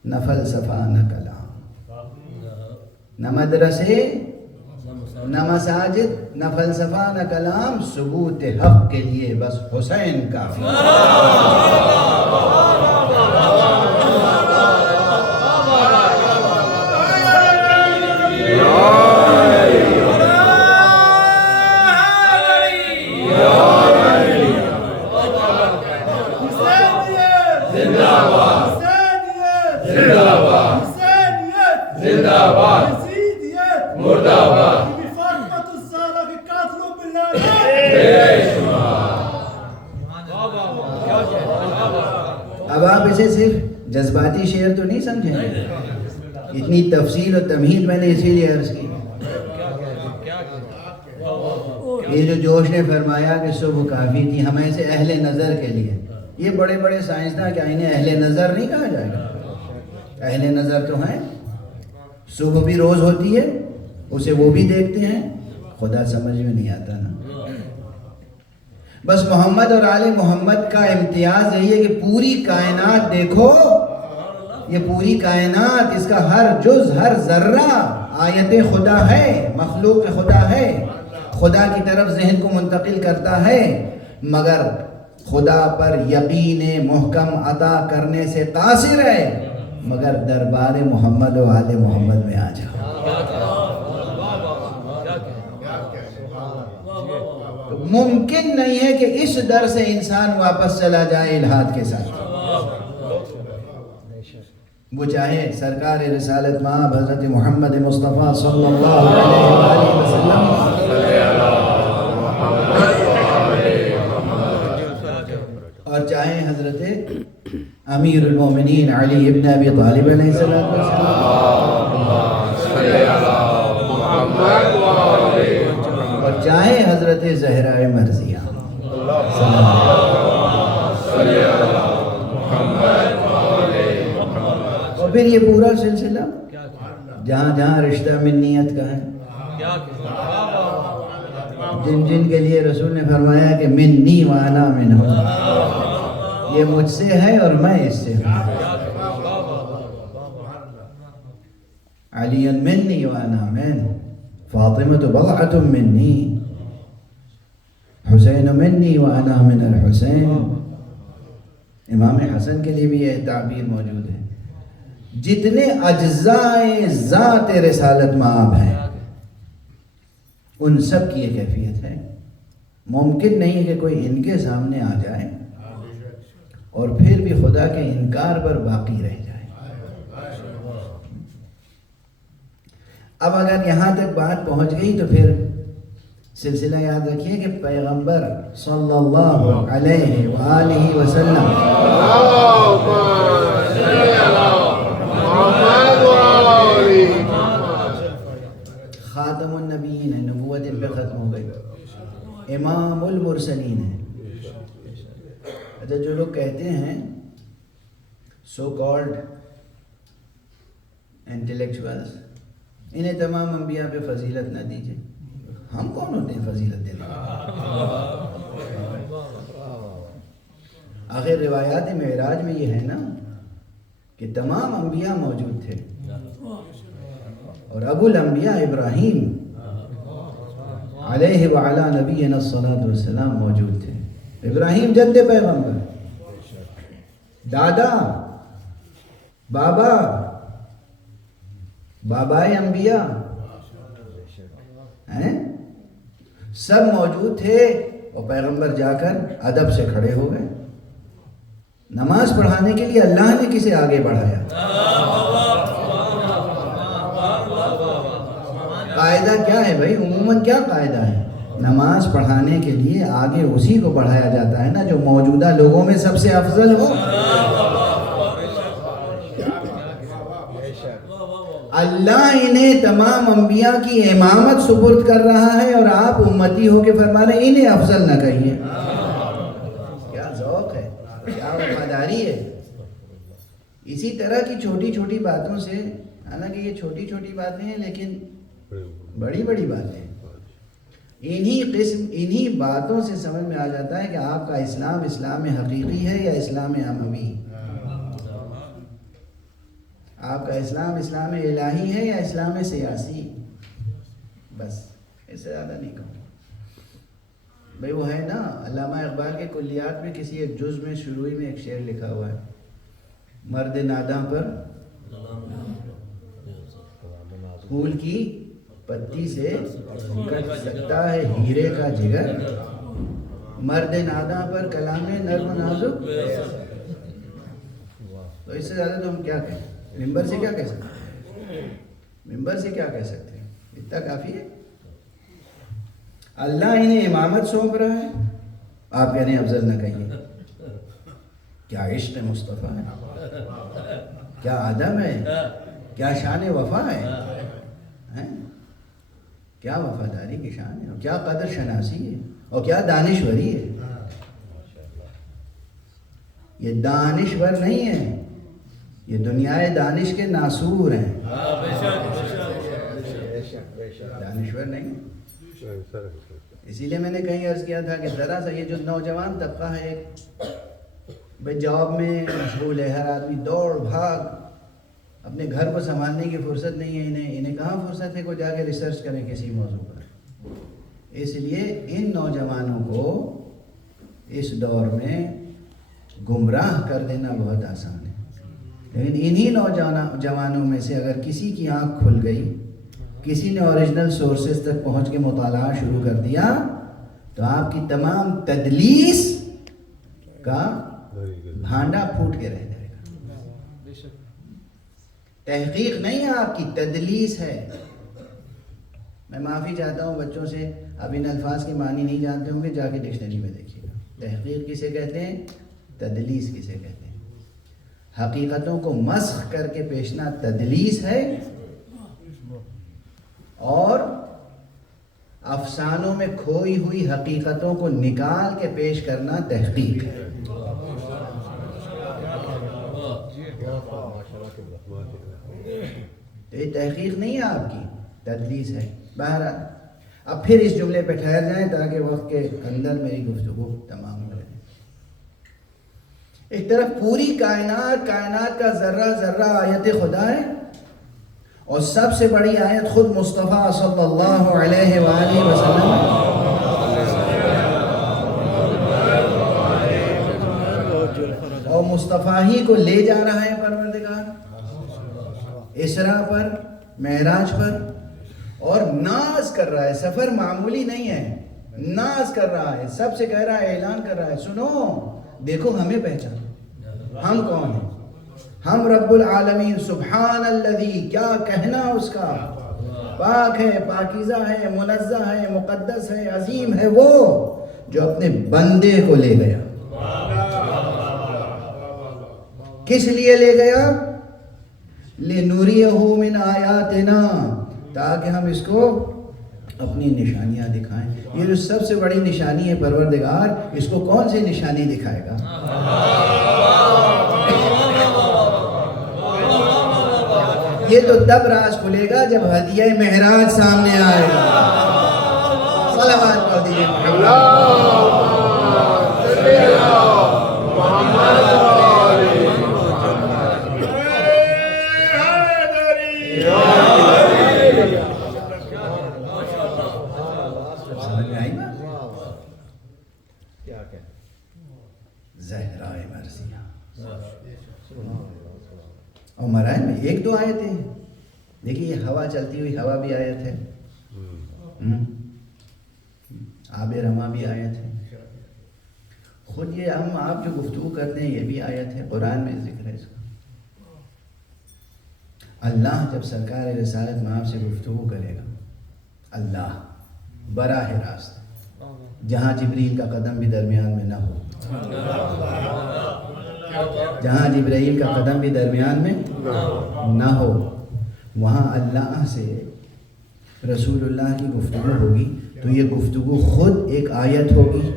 نہ فلسفہ نہ کلام، نہ مدرسے نہ مساجد نہ فلسفہ نہ کلام، ثبوت حق کے لیے بس حسین کافی. اب آپ اسے صرف جذباتی شعر تو نہیں سمجھیں، اتنی تفصیل و تمہید میں نے اسی لیے عرض کی. یہ جو جوش نے فرمایا کہ صبح کافی تھی ہم ایسے اہل نظر کے لیے، یہ بڑے بڑے سائنسداں کیا انہیں اہل نظر نہیں کہا جائے گا؟ اہل نظر تو ہیں. صبح بھی روز ہوتی ہے، اسے وہ بھی دیکھتے ہیں. خدا سمجھ میں نہیں آتا نا. بس محمد اور آل محمد کا امتیاز یہی ہے کہ پوری کائنات دیکھو، یہ پوری کائنات، اس کا ہر جز، ہر ذرہ آیت خدا ہے، مخلوق خدا ہے، خدا کی طرف ذہن کو منتقل کرتا ہے، مگر خدا پر یقین محکم عطا کرنے سے قاصر ہے۔ مگر دربار محمد و آل محمد میں آ جاؤ، تو ممکن نہیں ہے کہ اس در سے انسان واپس چلا جائے الہاد کے ساتھ، وہ چاہے سرکار رسالت مآب حضرت محمد مصطفیٰ صلی اللہ علیہ وآلہ وسلم، اور چاہے حضرت امیر المومنین علی ابن ابی طالب علیہ السلام، اور چاہے حضرت زہرا مرضیہ، اور پھر یہ پورا سلسلہ جہاں جہاں رشتہ منیت کا ہے، جن جن کے لیے رسول نے فرمایا کہ منی وانا منہم، یہ مجھ سے ہے اور میں اس سے ہوں، علی منی وانا من، فاطمہ بضعۃ منی، حسین منی وانا من الحسین، امام حسن کے لیے بھی یہ تعبیر موجود ہے۔ جتنے اجزاء ذات رسالت مآب ہیں ان سب کی یہ کیفیت ہے، ممکن نہیں ہے کہ کوئی ان کے سامنے آ جائے اور پھر بھی خدا کے انکار پر باقی رہ جائے۔ اب اگر یہاں تک بات پہنچ گئی تو پھر سلسلہ یاد رکھیے کہ پیغمبر صلی اللہ علیہ وآلہ وسلم خاتم النبیین ہے، نبوت ان پہ ختم ہو گئی، امام المرسلین ہے۔ اچھا، جو لوگ کہتے ہیں سو کالڈ انٹلیکچوئلز، انہیں تمام انبیاء پہ فضیلت نہ دیجیے، ہم کون ہوتے ہیں فضیلت دینے والے؟ آخر روایات معراج میں یہ ہے نا کہ تمام انبیاء موجود تھے، اور ابو الانبیاء ابراہیم علیہ وعلا نبینا الصلاۃ والسلام موجود تھے۔ ابراہیم جد پیغمبر، دادا، بابا، بابائے انبیاء ہیں، سب موجود تھے، اور پیغمبر جا کر ادب سے کھڑے ہو گئے۔ نماز پڑھانے کے لیے اللہ نے کسے آگے بڑھایا؟ قاعدہ کیا ہے بھائی؟ عموماً کیا قاعدہ ہے؟ نماز پڑھانے کے لیے آگے اسی کو بڑھایا جاتا ہے نا جو موجودہ لوگوں میں سب سے افضل ہو۔ اللہ انہیں تمام انبیاء کی امامت سپرد کر رہا ہے، اور آپ امتی ہو کے فرما رہے ہیں انہیں افضل نہ کہیے۔ کیا ذوق ہے، کیا وفاداری ہے۔ اسی طرح کی چھوٹی چھوٹی باتوں سے، حالانکہ یہ چھوٹی چھوٹی باتیں ہیں لیکن بڑی بڑی باتیں، انہی باتوں سے سمجھ میں آ جاتا ہے کہ آپ کا اسلام اسلام حقیقی ہے یا اسلام عموی، آپ کا اسلام اسلام الہی ہے یا اسلام سیاسی۔ بس اس سے زیادہ نہیں کہوں بھائی۔ وہ ہے نا علامہ اقبال کے کلیات میں کسی ایک جز میں شروعی میں ایک شعر لکھا ہوا ہے، مرد ناداں پر پھول کی پتی سے کٹ سکتا ہے ہیرے کا جگر، مرد ناداں پر کلام نرم و نازک۔ تو اس سے زیادہ تو ہم کیا کہیں؟ ممبر سے کیا کہہ سکتے ہیں؟ ممبر سے کیا کہہ سکتے ہیں؟ اتنا کافی ہے۔ اللہ انہیں امامت سونپ رہا ہے، آپ کہہ رہے ہیں افضل نہ کہیے۔ کیا عشق مصطفیٰ ہے، کیا ادب ہے، کیا شان وفا ہے، کیا وفاداری کی شان ہے، اور کیا قدر شناسی ہے، اور کیا دانشوری ہے۔ یہ دانشور نہیں ہے، یہ دنیائے دانش کے ناسور ہیں، دانشور نہیں۔ اسی لیے میں نے کہیں عرض کیا تھا کہ ذرا سا یہ جو نوجوان طبقہ ہے بھائی جاب میں مشغول ہے، ہر آدمی دوڑ بھاگ، اپنے گھر کو سنبھالنے کی فرصت نہیں ہے، انہیں کہاں فرصت ہے کہ جا کے ریسرچ کریں کسی موضوع پر. اس لیے ان نوجوانوں کو اس دور میں گمراہ کر دینا بہت آسان ہے. لیکن انہی نوجوانوں میں سے اگر کسی کی آنکھ کھل گئی، کسی نے اوریجنل سورسز تک پہنچ کے مطالعہ شروع کر دیا، تو آپ کی تمام تدلیس کا بھانڈا پھوٹ کے رہ جائے گا. تحقیق نہیں ہے آپ کی، تدلیس ہے. میں معافی چاہتا ہوں بچوں سے، اب ان الفاظ کی معنی نہیں جانتے ہوں گے، جا کے ڈکشنری میں دیکھیے گا. تحقیق کسے کہتے ہیں؟ تدلیس کسے کہتے ہیں؟ حقیقتوں کو مسخ کر کے پیشنا تدلیس ہے، اور افسانوں میں کھوئی ہوئی حقیقتوں کو نکال کے پیش کرنا تحقیق ہے. تو یہ تحقیق نہیں ہے آپ کی، تدلیس ہے. بہرحال اب پھر اس جملے پہ ٹھہر جائیں تاکہ وقت کے اندر میری گفتگو تمام ہو جائے. ایک طرف پوری کائنات کا ذرہ ذرہ آیت خدا ہے، اور سب سے بڑی آیت خود مصطفیٰ صلی اللہ علیہ وآلہ وسلم اور مصطفیٰ ہی کو لے جا رہا ہے پروردگار اسراء پر، معراج پر، اور ناز کر رہا ہے. سفر معمولی نہیں ہے، ناز کر رہا ہے، سب سے کہہ رہا ہے، اعلان کر رہا ہے، سنو دیکھو ہمیں پہچانو، ہم کون ہیں، ہم رب العالمین. سبحان الذی، کیا کہنا اس کا، پاک ہے، پاکیزہ ہے، منزہ ہے، مقدس ہے، عظیم ہے وہ جو اپنے بندے کو لے گیا. کس لیے لے گیا؟ لِنُرِيَهُ مِنْ آیَاتِنَا، تاکہ ہم اس کو اپنی نشانیاں دکھائیں. یہ جو سب سے بڑی نشانی ہے پروردگار، اس کو کون سی نشانی دکھائے گا؟ یہ تو تب راز کھلے گا جب ہدیہ معراج سامنے آئے گا. صلوات پڑھ دیجیے زہرائے مرضیہ. اور مرائم میں ایک دو آیتیں ہیں. دیکھیے یہ ہوا چلتی ہوئی ہوا بھی آیت ہے، آب رما بھی آیت ہے، خود یہ ہم آپ جو گفتگو کرتے ہیں یہ بھی آیت ہے، قرآن میں ذکر ہے اس کا. اللہ جب سرکار رسالت میں آپ سے گفتگو کرے گا، اللہ براہ راست، جہاں جبریل کا قدم بھی درمیان میں نہ ہو، جہاں جبرائیل کا قدم بھی درمیان میں نہ ہو، وہاں اللہ سے رسول اللہ کی گفتگو ہوگی. تو یہ گفتگو خود ایک آیت ہوگی،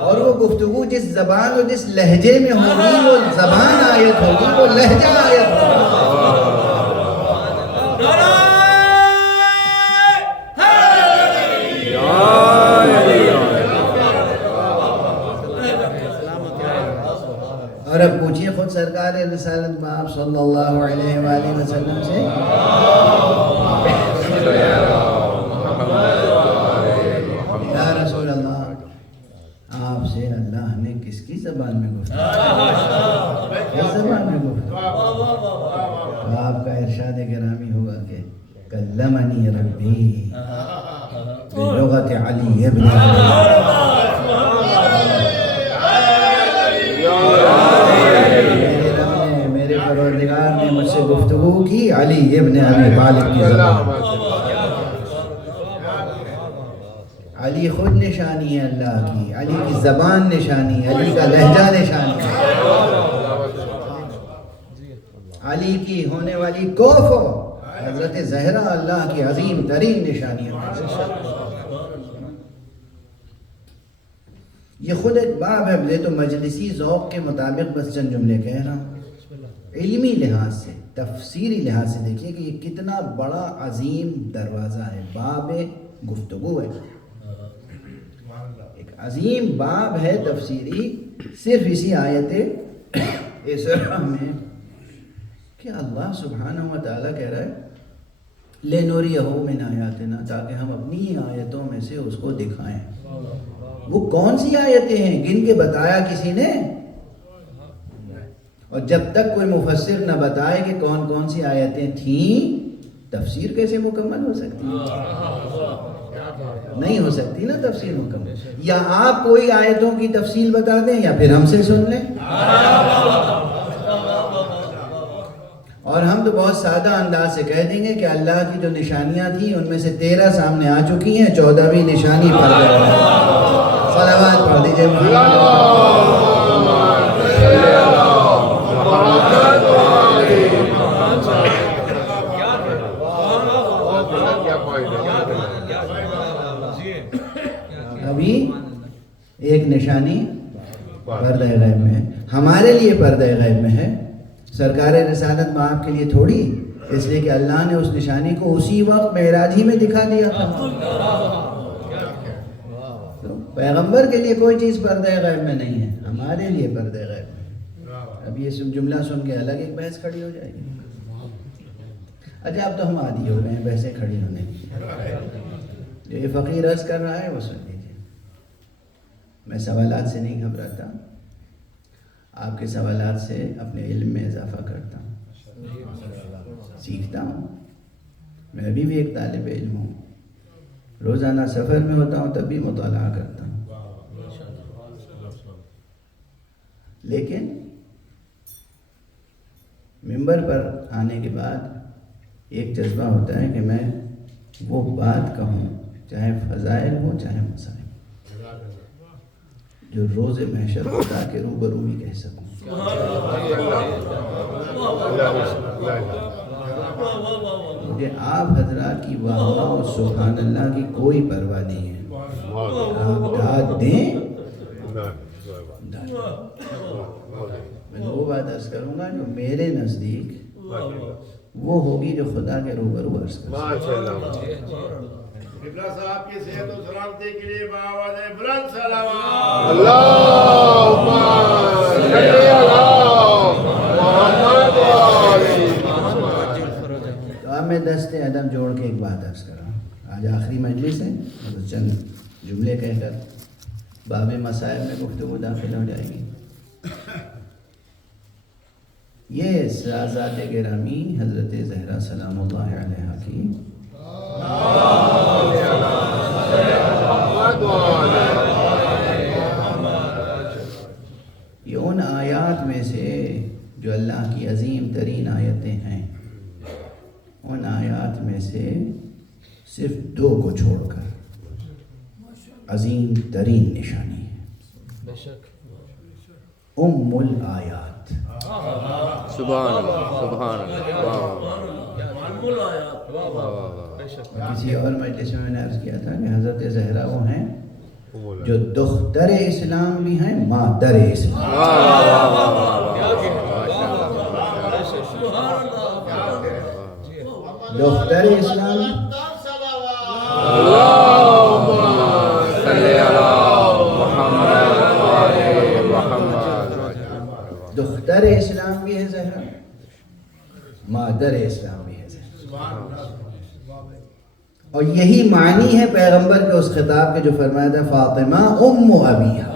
اور وہ گفتگو جس زبان اور جس لہجے میں ہوگی وہ زبان آیت ہوگی، وہ لہجہ آیت ہوگی. اور اب پوچھئے خود سرکار رسالت باب صلی اللہ علیہ وآلہ وسلم سے، یا رسول اللہ، آپ سے اللہ نے کس کی زبان میں گفتگو، کس زبان میں گفتگو؟ آپ کا ارشاد گرامی ہوگا کہ کلمنی ربی بلغت علی ابن میرے پروردگار نے مجھ سے گفتگو کی علی ابن ابی طالب کی زبان. علی خود نشانی ہے اللہ کی، علی کی زبان نشانی ہے، علی کا لہجہ نشانی ہے، علی کی ہونے والی کوفو حضرت زہرا اللہ کی عظیم ترین نشانی ہے. یہ خود ایک باب ہے، یہ تو مجلسی ذوق کے مطابق بس چند جملے کہہ رہا ہوں. علمی لحاظ سے، تفسیری لحاظ سے دیکھیے کہ یہ کتنا بڑا عظیم دروازہ ہے، باب گفتگو ہے، ایک عظیم باب ہے تفسیری، صرف اسی آیت اسراء میں کہ اللہ سبحانہ و تعالیٰ کہہ رہا ہے لِنُرِيَهُ مِنْ آیاتنا، تاکہ ہم اپنی آیتوں میں سے اس کو دکھائیں۔ وہ کون سی آیتیں ہیں گن کے بتایا کسی نے؟ اور جب تک کوئی مفسر نہ بتائے کہ کون کون سی آیتیں تھیں، تفسیر کیسے مکمل ہو سکتی ہے؟ نہیں ہو سکتی نا تفسیر مکمل۔ یا آپ کوئی آیتوں کی تفصیل بتا دیں یا پھر ہم سے سن لیں، اور ہم تو بہت سادہ انداز سے کہہ دیں گے کہ اللہ کی جو نشانیاں تھیں ان میں سے 13 سامنے آ چکی ہیں، 14ویں نشانی پر صلوات پڑھ دیجئے ابھی ایک نشانی پردہ غیب میں ہے، ہمارے لیے پردہ غیب میں ہے، سرکار رسالت میں آپ کے لیے تھوڑی، اس لیے کہ اللہ نے اس نشانی کو اسی وقت معراج ہی میں دکھا دیا تھا۔ تو پیغمبر کے لیے کوئی چیز پردہ غیب میں نہیں ہے، ہمارے لیے پردہ غیب میں۔ اب یہ جملہ سن کے الگ ایک بحث کھڑی ہو جائے گی۔ اچھا اب تو ہم عادی ہو گئے ہیں بحثیں کھڑی ہونے کی، جو یہ فقیر عرض کر رہا ہے وہ سن لیجیے۔ میں سوالات سے نہیں گھبراتا، آپ کے سوالات سے اپنے علم میں اضافہ کرتا ہوں، سیکھتا ہوں۔ میں ابھی بھی ایک طالب علم ہوں، روزانہ سفر میں ہوتا ہوں تب بھی مطالعہ کرتا ہوں، لیکن منبر پر آنے کے بعد ایک جذبہ ہوتا ہے کہ میں وہ بات کہوں، چاہے فضائل ہو چاہے مسائل، جو روز محشر خدا کے روبرو بھی کہہ سکوں۔ مجھے آپ حضرات کی واہ واہ اور سبحان اللہ کی کوئی پرواہ نہیں ہے، آپ داد دیں۔ میں وہ بات عرض کروں گا جو میرے نزدیک وہ ہوگی جو خدا کے روبرو عرض کروں۔ قبلہ صاحب کی صحت و سلامتی کے لیے بآواز بلند صلوات۔ اللہم صلی علی محمد و آلہ محمد۔ تو اب میں دست ادب جوڑ کے ایک بات عرض کر رہا ہوں، آج آخری مجلس ہے، تو چند جملے کہہ کر باب مسائل میں گفتگو داخل ہو جائے گی۔ یہ سازات گرامی حضرت زہرا سلام اللہ علیہا کی یہ ان آیات میں سے جو اللہ کی عظیم ترین آیتیں ہیں، ان آیات میں سے صرف 2 کو چھوڑ کر عظیم ترین نشانی ہے، ام الآیات۔ سبحان اللہ، سبحان اللہ۔ کسی اور مجلس میں نے عرض کیا تھا کہ حضرت زہرا وہ ہیں جو دختر اسلام بھی ہیں، مادر اسلام۔ دختر اسلام، اللہم صلی علی محمد و آلہ محمد۔ دختر اسلام بھی ہے زہرا، مادر اسلام بھی ہے زہرا، اور یہی معنی ہے پیغمبر کے اس خطاب کے جو فرمایا تھا فاطمہ ام ابیہا۔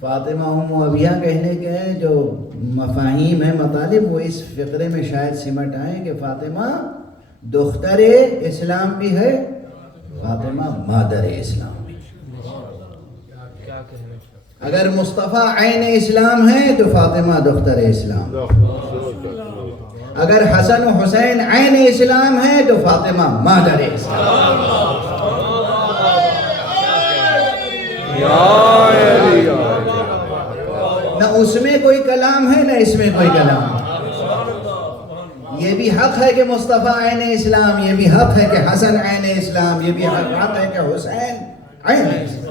فاطمہ ام ابیہا کہنے کے جو مفاہیم ہیں، مطالب، وہ اس فقرے میں شاید سمٹ آئیں کہ فاطمہ دختر اسلام بھی ہے، فاطمہ مادر اسلام بھی۔ اگر مصطفیٰ عین اسلام ہے تو فاطمہ دختر اسلام، اگر حسن و حسین عین اسلام ہے تو فاطمہ مادر اسلام۔ نہ اس میں کوئی کلام ہے نہ اس میں کوئی کلام ہے۔ یہ بھی حق ہے کہ مصطفیٰ عین اسلام، یہ بھی حق ہے کہ حسن عین اسلام، یہ بھی حق ہے کہ حسین عین اسلام۔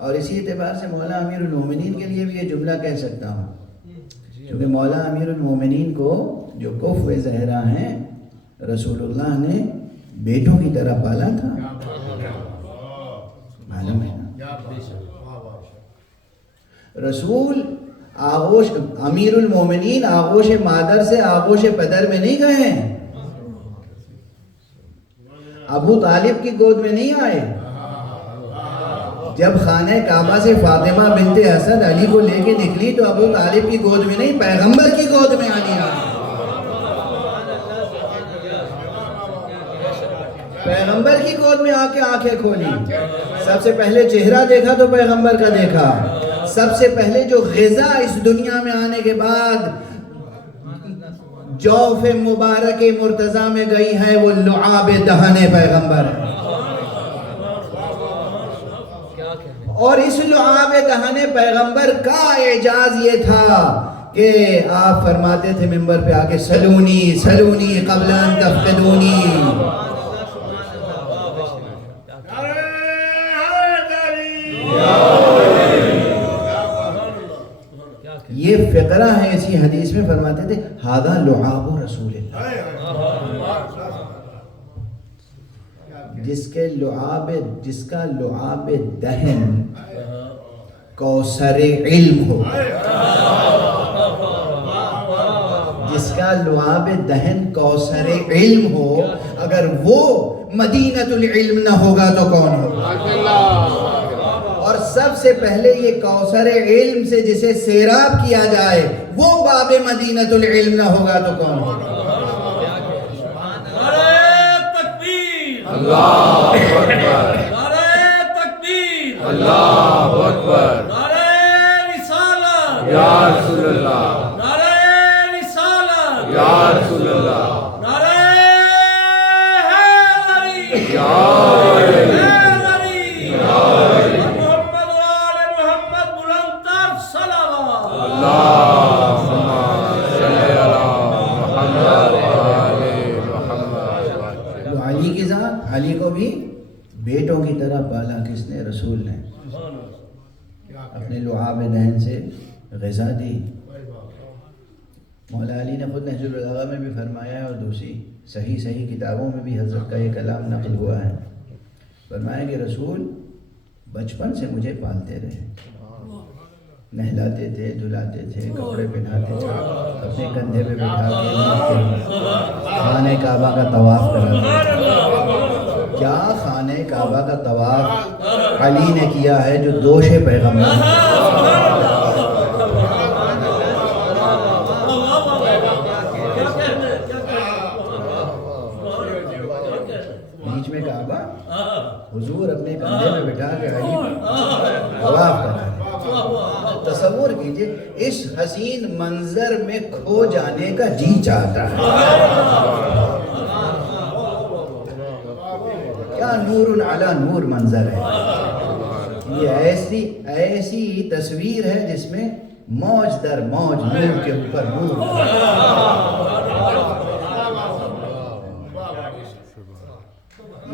اور اسی اعتبار سے مولا امیر المومنین کے لیے بھی یہ جملہ کہہ سکتا ہوں، کیونکہ مولا امیر المومنین کو جو کفو زہرا ہیں رسول اللہ نے بیٹوں کی طرح پالا تھا، معلوم ہے نا؟ رسول آغوش امیر المومنین آغوش مادر سے آغوش پدر میں نہیں گئے ہیں، ابو طالب کی گود میں نہیں آئے۔ جب خانہ کعبہ سے فاطمہ بنت اسد علی کو لے کے نکلی تو ابو طالب کی گود میں نہیں، پیغمبر کی گود میں علی آئے۔ پیغمبر کی گود میں آ کے آنکھیں کھولی، سب سے پہلے چہرہ دیکھا تو پیغمبر کا دیکھا، سب سے پہلے جو غذا اس دنیا میں آنے کے بعد جوف مبارک مرتضی میں گئی ہے وہ لعاب دہن پیغمبر ہے، اور اس لعاب دہن پیغمبر کا اعجاز یہ تھا کہ آپ فرماتے تھے منبر پہ آ کے سلونی سلونی قبل ان تفقدونی۔ یہ فقرہ ہے، اسی حدیث میں فرماتے تھے ھذا لعاب رسول اللہ، جس کا لعاب دہن کوثر علم ہو، جس کا لعاب دہن کوثر علم ہو، اگر وہ مدینۃ العلم نہ ہوگا تو کون ہوگا؟ اور سب سے پہلے یہ کوثر علم سے جسے سیراب کیا جائے وہ باب مدینۃ العلم نہ ہوگا تو کون ہوگا؟ اللہ اکبر، نعرہ تکبیر، اللہ اکبر، نعرہ رسالت، یا رسول اللہ، نعرہ رسالت، یا رسول اللہ، نعرہ حیدری، یا حیدری، محمد و آل محمد بلندتر صلوات۔ اللہم صلی علی محمد و آل محمد۔ تو علی کی ذات، علی کو بھی بیٹوں کی طرح پالا کس نے؟ رسول نے، اپنے لعاب دہن سے غذا دی۔ مولا علی نے خود نہج البلاغہ میں بھی فرمایا ہے اور دوسری صحیح کتابوں میں بھی حضرت کا یہ کلام نقل ہوا ہے، فرمایا کہ رسول بچپن سے مجھے پالتے رہے، نہلاتے تھے، دھلاتے تھے، کپڑے پہناتے تھے، اپنے کندھے پہ بٹھا کے خانہ کعبہ کا طواف کراتے تھے۔ کیا خانہ کعبہ کا طواف علی نے کیا ہے جو دوش پیغمبر ہے؟ بیچ میں کعبہ، حضور اپنے کندھے میں بٹھا کے علی طواف کرا رہے۔ تصور کیجئے اس حسین منظر میں کھو جانے کا جی چاہتا ہے۔ کیا نور علی نور منظر ہے، یہ ایسی تصویر ہے جس میں موج در موج نور کے اوپر نور۔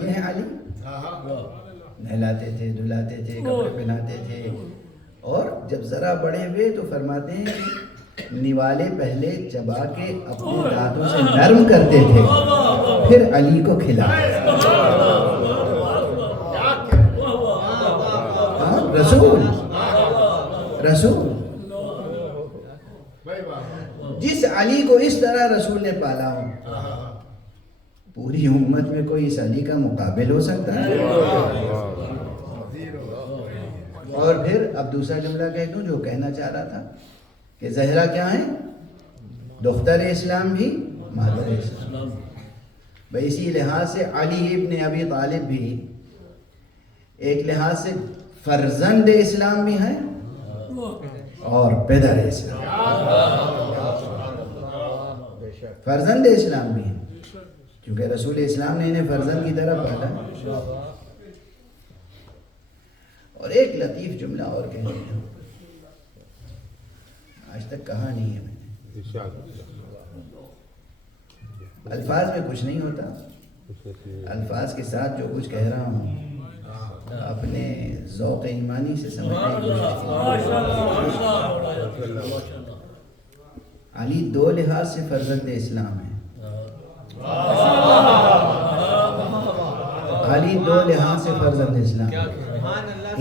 یہ ہے علی، نہلاتے تھے، دھلاتے تھے، کپڑے پہناتے تھے، اور جب ذرا بڑے ہوئے تو فرماتے ہیں کہ نوالے پہلے چبا کے اپنے دانتوں سے نرم کرتے تھے، پھر علی کو کھلاتے تھے۔ رسول جس علی کو اس طرح رسول نے پالا ہو، پوری امت میں کوئی اس علی کا مقابل ہو سکتا ہے؟ اور پھر اب دوسرا جملہ کہہ دوں جو کہنا چاہ رہا تھا کہ زہرا کیا ہے؟ دختر اسلام بھی، مادر اسلام۔ بھئی اسی لحاظ سے علی ابن ابی طالب بھی ایک لحاظ سے فرزند اسلام بھی ہیں اور پدر اسلام، فرزند اسلام بھی ہیں کیونکہ رسول اسلام نے انہیں فرزند کی طرح پالا۔ اور ایک لطیف جملہ اور کہہ دیا، آج تک کہا نہیں ہے میں نے، الفاظ میں کچھ نہیں ہوتا، الفاظ کے ساتھ جو کچھ کہہ رہا ہوں اپنے ذوق ایمانی سے سمجھنے کی کوشش کیجیے. علی دو لحاظ سے فرزند اسلام ہے. علی دو لحاظ سے فرزند اسلام ہے.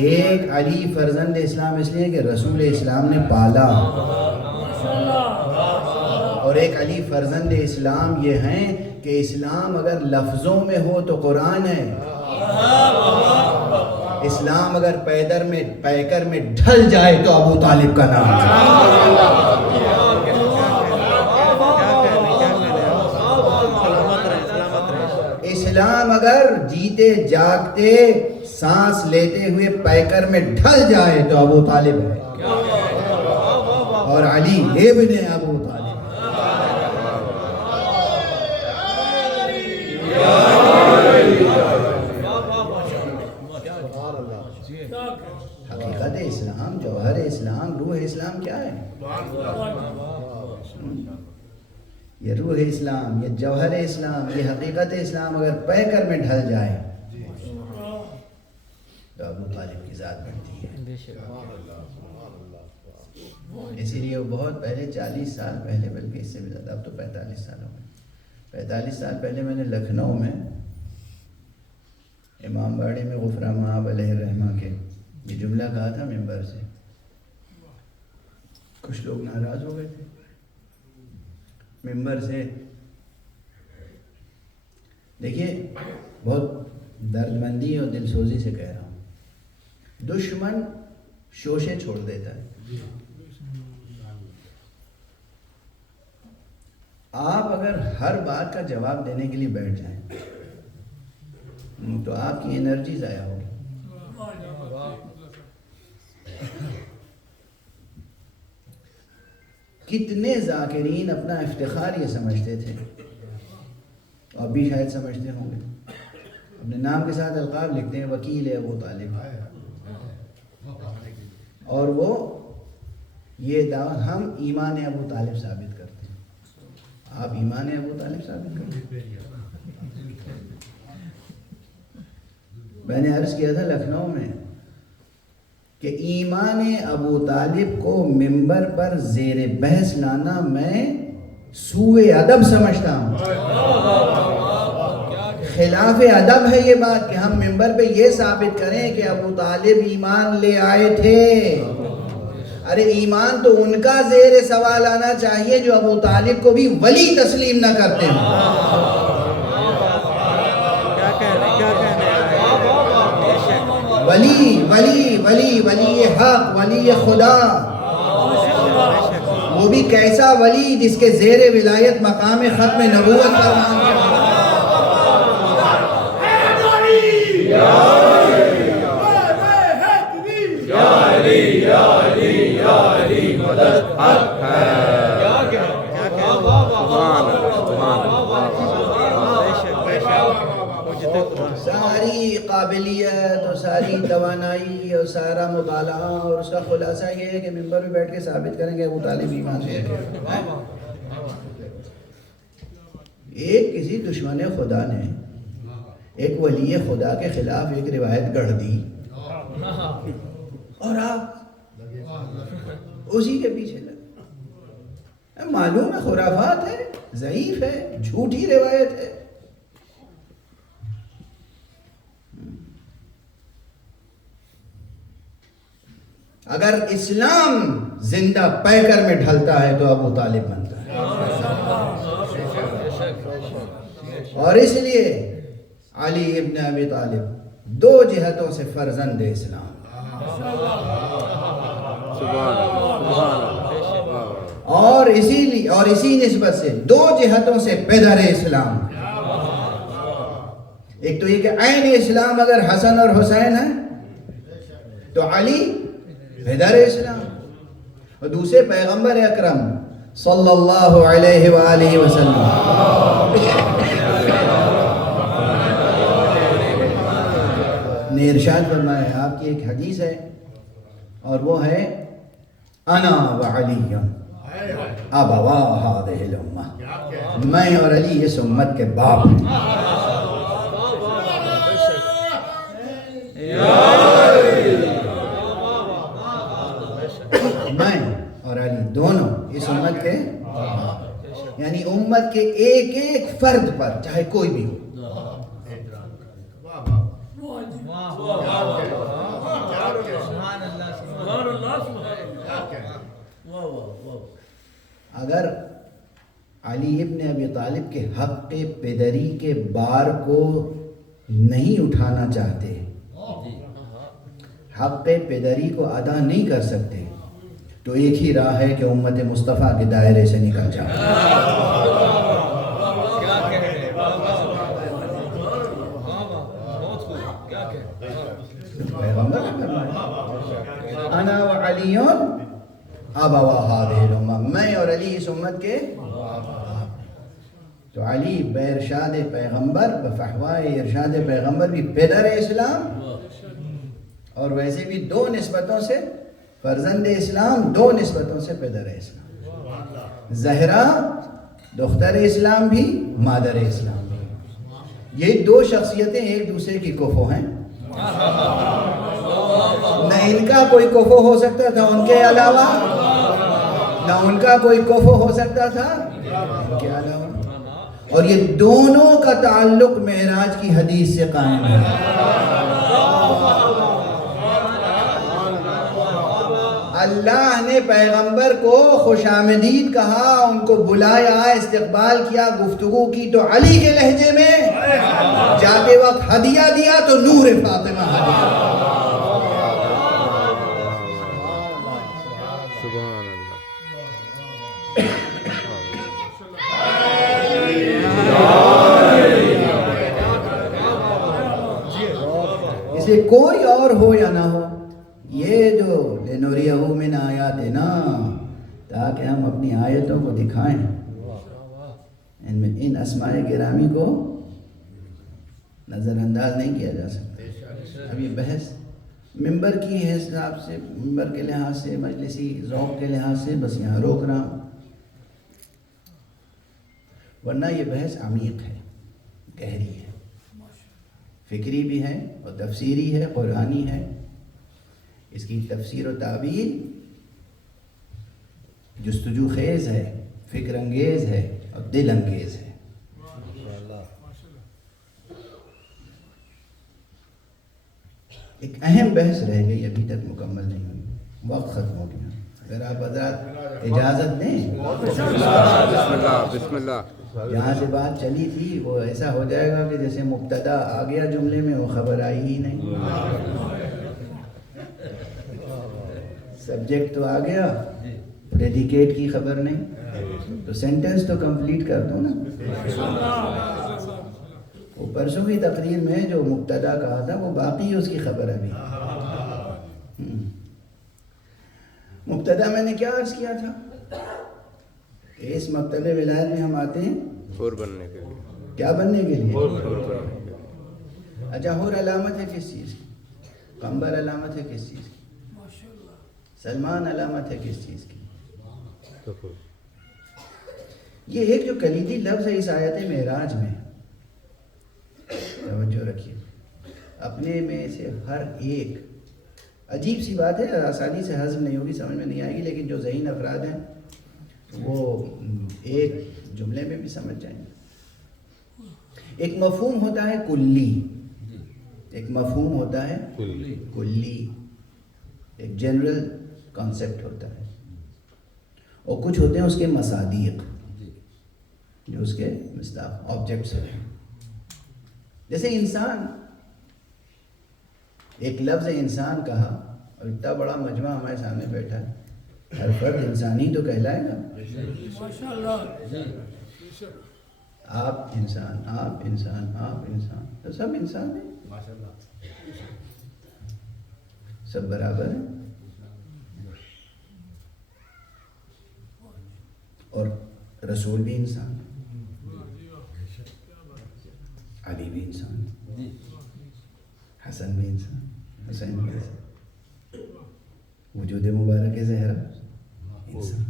ایک علی فرزند اسلام اس لیے کہ رسول اسلام نے پالا، اور ایک علی فرزند اسلام یہ ہیں کہ اسلام اگر لفظوں میں ہو تو قرآن ہے، اسلام اگر پیکر میں ڈھل جائے تو ابو طالب کا نام ہے. اسلام اگر جیتے جاگتے سانس لیتے ہوئے پیکر میں ڈھل جائے تو ابو طالب ہے، اور علی ابن ابو طالب. حقیقت اسلام، جوہر اسلام، روح اسلام کیا ہے؟ یہ روح اسلام، یہ جوہر اسلام، یہ حقیقت اسلام اگر پیکر میں ڈھل جائے تو ابو طالب کی ذات بنتی ہے. اسی لیے وہ بہت پہلے 40 سال پہلے، بلکہ اس سے بھی زیادہ، اب تو 45 سال ہو گئے، 45 سال پہلے میں نے لکھنؤ میں امام باڑی میں غفران مآب علیہ الرحمہ کے یہ جملہ کہا تھا ممبر سے. کچھ لوگ ناراض ہو گئے تھے ممبر سے. دیکھیے بہت درد مندی اور دل سوزی سے کہہ رہا ہوں، دشمن شوشے چھوڑ دیتا ہے. آپ اگر ہر بات کا جواب دینے کے لیے بیٹھ جائیں تو آپ کی انرجی ضائع ہوگی. کتنے ذاکرین اپنا افتخار یہ سمجھتے تھے، اب بھی شاید سمجھتے ہوں گے، اپنے نام کے ساتھ القاب لکھتے ہیں وکیل ابو طالب، اور وہ یہ دعویٰ ہم ایمان ابو طالب ثابت کرتے ہیں. آپ ایمان ابو طالب ثابت کرتے ہیں؟ میں نے عرض کیا تھا لکھنؤ میں کہ ایمان ابو طالب کو ممبر پر زیر بحث لانا میں سوء ادب سمجھتا ہوں. خلاف ادب ہے یہ بات کہ ہم ممبر پہ یہ ثابت کریں کہ ابو طالب ایمان لے آئے تھے. ارے ایمان تو ان کا زیر سوال آنا چاہیے جو ابو طالب کو بھی ولی تسلیم نہ کرتے ہیں. ولی ولی ولی ولی حق، ولی خدا، وہ بھی کیسا ولی جس کے زیر ولایت مقام ختم نبوت پر ساری قابلیت اور ساری توانائی اور سارا مطالعہ اور اس کا خلاصہ یہ ہے کہ ممبر میں بیٹھ کے ثابت کریں گے ابو طالب ایمان سے. ایک کسی دشمن خدا نے ایک ولی خدا کے خلاف ایک روایت گڑھ دی اور آپ اسی کے پیچھے لگے. معلوم ہے خرافات ہے، ضعیف ہے، جھوٹی روایت ہے. اگر اسلام زندہ پیکر میں ڈھلتا ہے تو ابو طالب بنتا ہے. اور اس لیے علی ابن ابی طالب دو جہتوں سے فرزند اسلام، اور اسی نسبت سے دو جہتوں سے پدر اسلام. ایک تو یہ کہ عین اسلام اگر حسن اور حسین ہے تو علی پدر اسلام، اور دوسرے پیغمبر اکرم صلی اللہ علیہ وآلہ وسلم نے ارشاد فرمایا، آپ کی ایک حدیث ہے اور وہ ہے انا وعلی ابوا هذه الامہ، میں اور علی اس امت کے باپ ہیں. میں اور علی دونوں اس امت کے، یعنی امت کے ایک ایک فرد پر چاہے کوئی بھی ہو، اگر علی ابن ابی طالب کے حق پدری کے بار کو نہیں اٹھانا چاہتے، حق پدری کو ادا نہیں کر سکتے، تو ایک ہی راہ ہے کہ امت مصطفیٰ کے دائرے سے نکل جائے۔ انا و علی ابوا هذه الامہ، میں اور علی اس امت کے، تو علی بارشاد پیغمبر، بفحوائے ارشاد پیغمبر بھی پدر اسلام، اور ویسے بھی دو نسبتوں سے فرزند اسلام، دو نسبتوں سے پدر اسلام، زہرا دختر اسلام بھی، مادر اسلام بھی، یہ دو شخصیتیں ایک دوسرے کی کفو ہیں، نہ ان کا کوئی کفو ہو سکتا تھا ان کے علاوہ، نہ ان کا کوئی کفو ہو سکتا تھا ان کے علاوہ، اور یہ دونوں کا تعلق معراج کی حدیث سے قائم ہے۔ اللہ نے پیغمبر کو خوش آمدید کہا، ان کو بلایا، استقبال کیا، گفتگو کی، تو علی کے لہجے میں جاتے وقت ہدیہ دیا تو نور فاطمہ ہدیہ۔ سبحان اللہ۔ اسے کوئی اور ہو یا نہ ہو، یہ جو لنوریہ من آیاتنا، تاکہ ہم اپنی آیتوں کو دکھائیں، ان اسماء گرامی کو نظر انداز نہیں کیا جا سکتا۔ اب یہ بحث ممبر کی حساب سے، ممبر کے لحاظ سے، مجلسی ذوق کے لحاظ سے بس یہاں روک رہا ہوں، ورنہ یہ بحث عمیق ہے، گہری ہے، فکری بھی ہے اور تفسیری ہے، قرآنی ہے۔ اس کی تفسیر و تعبیر جستجو خیز ہے، فکر انگیز ہے اور دل انگیز ہے۔ ایک اہم بحث رہ گئی، ابھی تک مکمل نہیں ہوئی، وقت ختم ہو گیا، اگر آپ حضرات اجازت دیں، بسم اللہ بسم اللہ۔ جہاں سے بات چلی تھی وہ ایسا ہو جائے گا کہ جیسے مبتدا آ گیا جملے میں، وہ خبر آئی ہی نہیں، سبجیکٹ تو آ گیا، پریڈیکیٹ کی خبر نہیں، تو سینٹنس تو کمپلیٹ کر دو نا۔ وہ پرسوں کی تقریر میں جو مبتدا کہا تھا وہ باقی اس کی خبر ابھی۔ مبتدا میں نے کیا عرض کیا تھا کہ اس مکتب ولایت میں ہم آتے ہیں حور بننے کے لیے، کیا بننے کے لیے؟ حور بننے کے لیے۔ اچھا، حور علامت ہے کس چیز کی؟ قمبر علامت ہے کس چیز کی؟ سلمان علامت ہے کس چیز کی؟ یہ ایک جو کلیدی لفظ ہے اس آیت معراج میں، توجہ رکھیے، اپنے میں سے ہر ایک، عجیب سی بات ہے، آسانی سے ہضم نہیں ہوگی، سمجھ میں نہیں آئے گی، لیکن جو ذہین افراد ہیں وہ ایک جملے میں بھی سمجھ جائیں گے۔ ایک مفہوم ہوتا ہے کلی، ایک مفہوم ہوتا ہے کلی، ایک جنرل کانسیپٹ ہوتا ہے، اور کچھ ہوتے ہیں اس کے مصادیق، جو اس کے مصداق آبجیکٹس ہیں۔ جیسے انسان، ایک لفظ انسان کہا اور اتنا بڑا مجمع ہمارے سامنے بیٹھا ہے، ہر فرد انسانی تو کہلائے گا، آپ انسان، آپ انسان، آپ انسان، تو سب انسان ہیں، سب برابر ہیں، اور رسول بھی انسان، علی بھی انسان، حسن بھی انسان، حسین بھی انسان، وجود مبارک زہرا انسان۔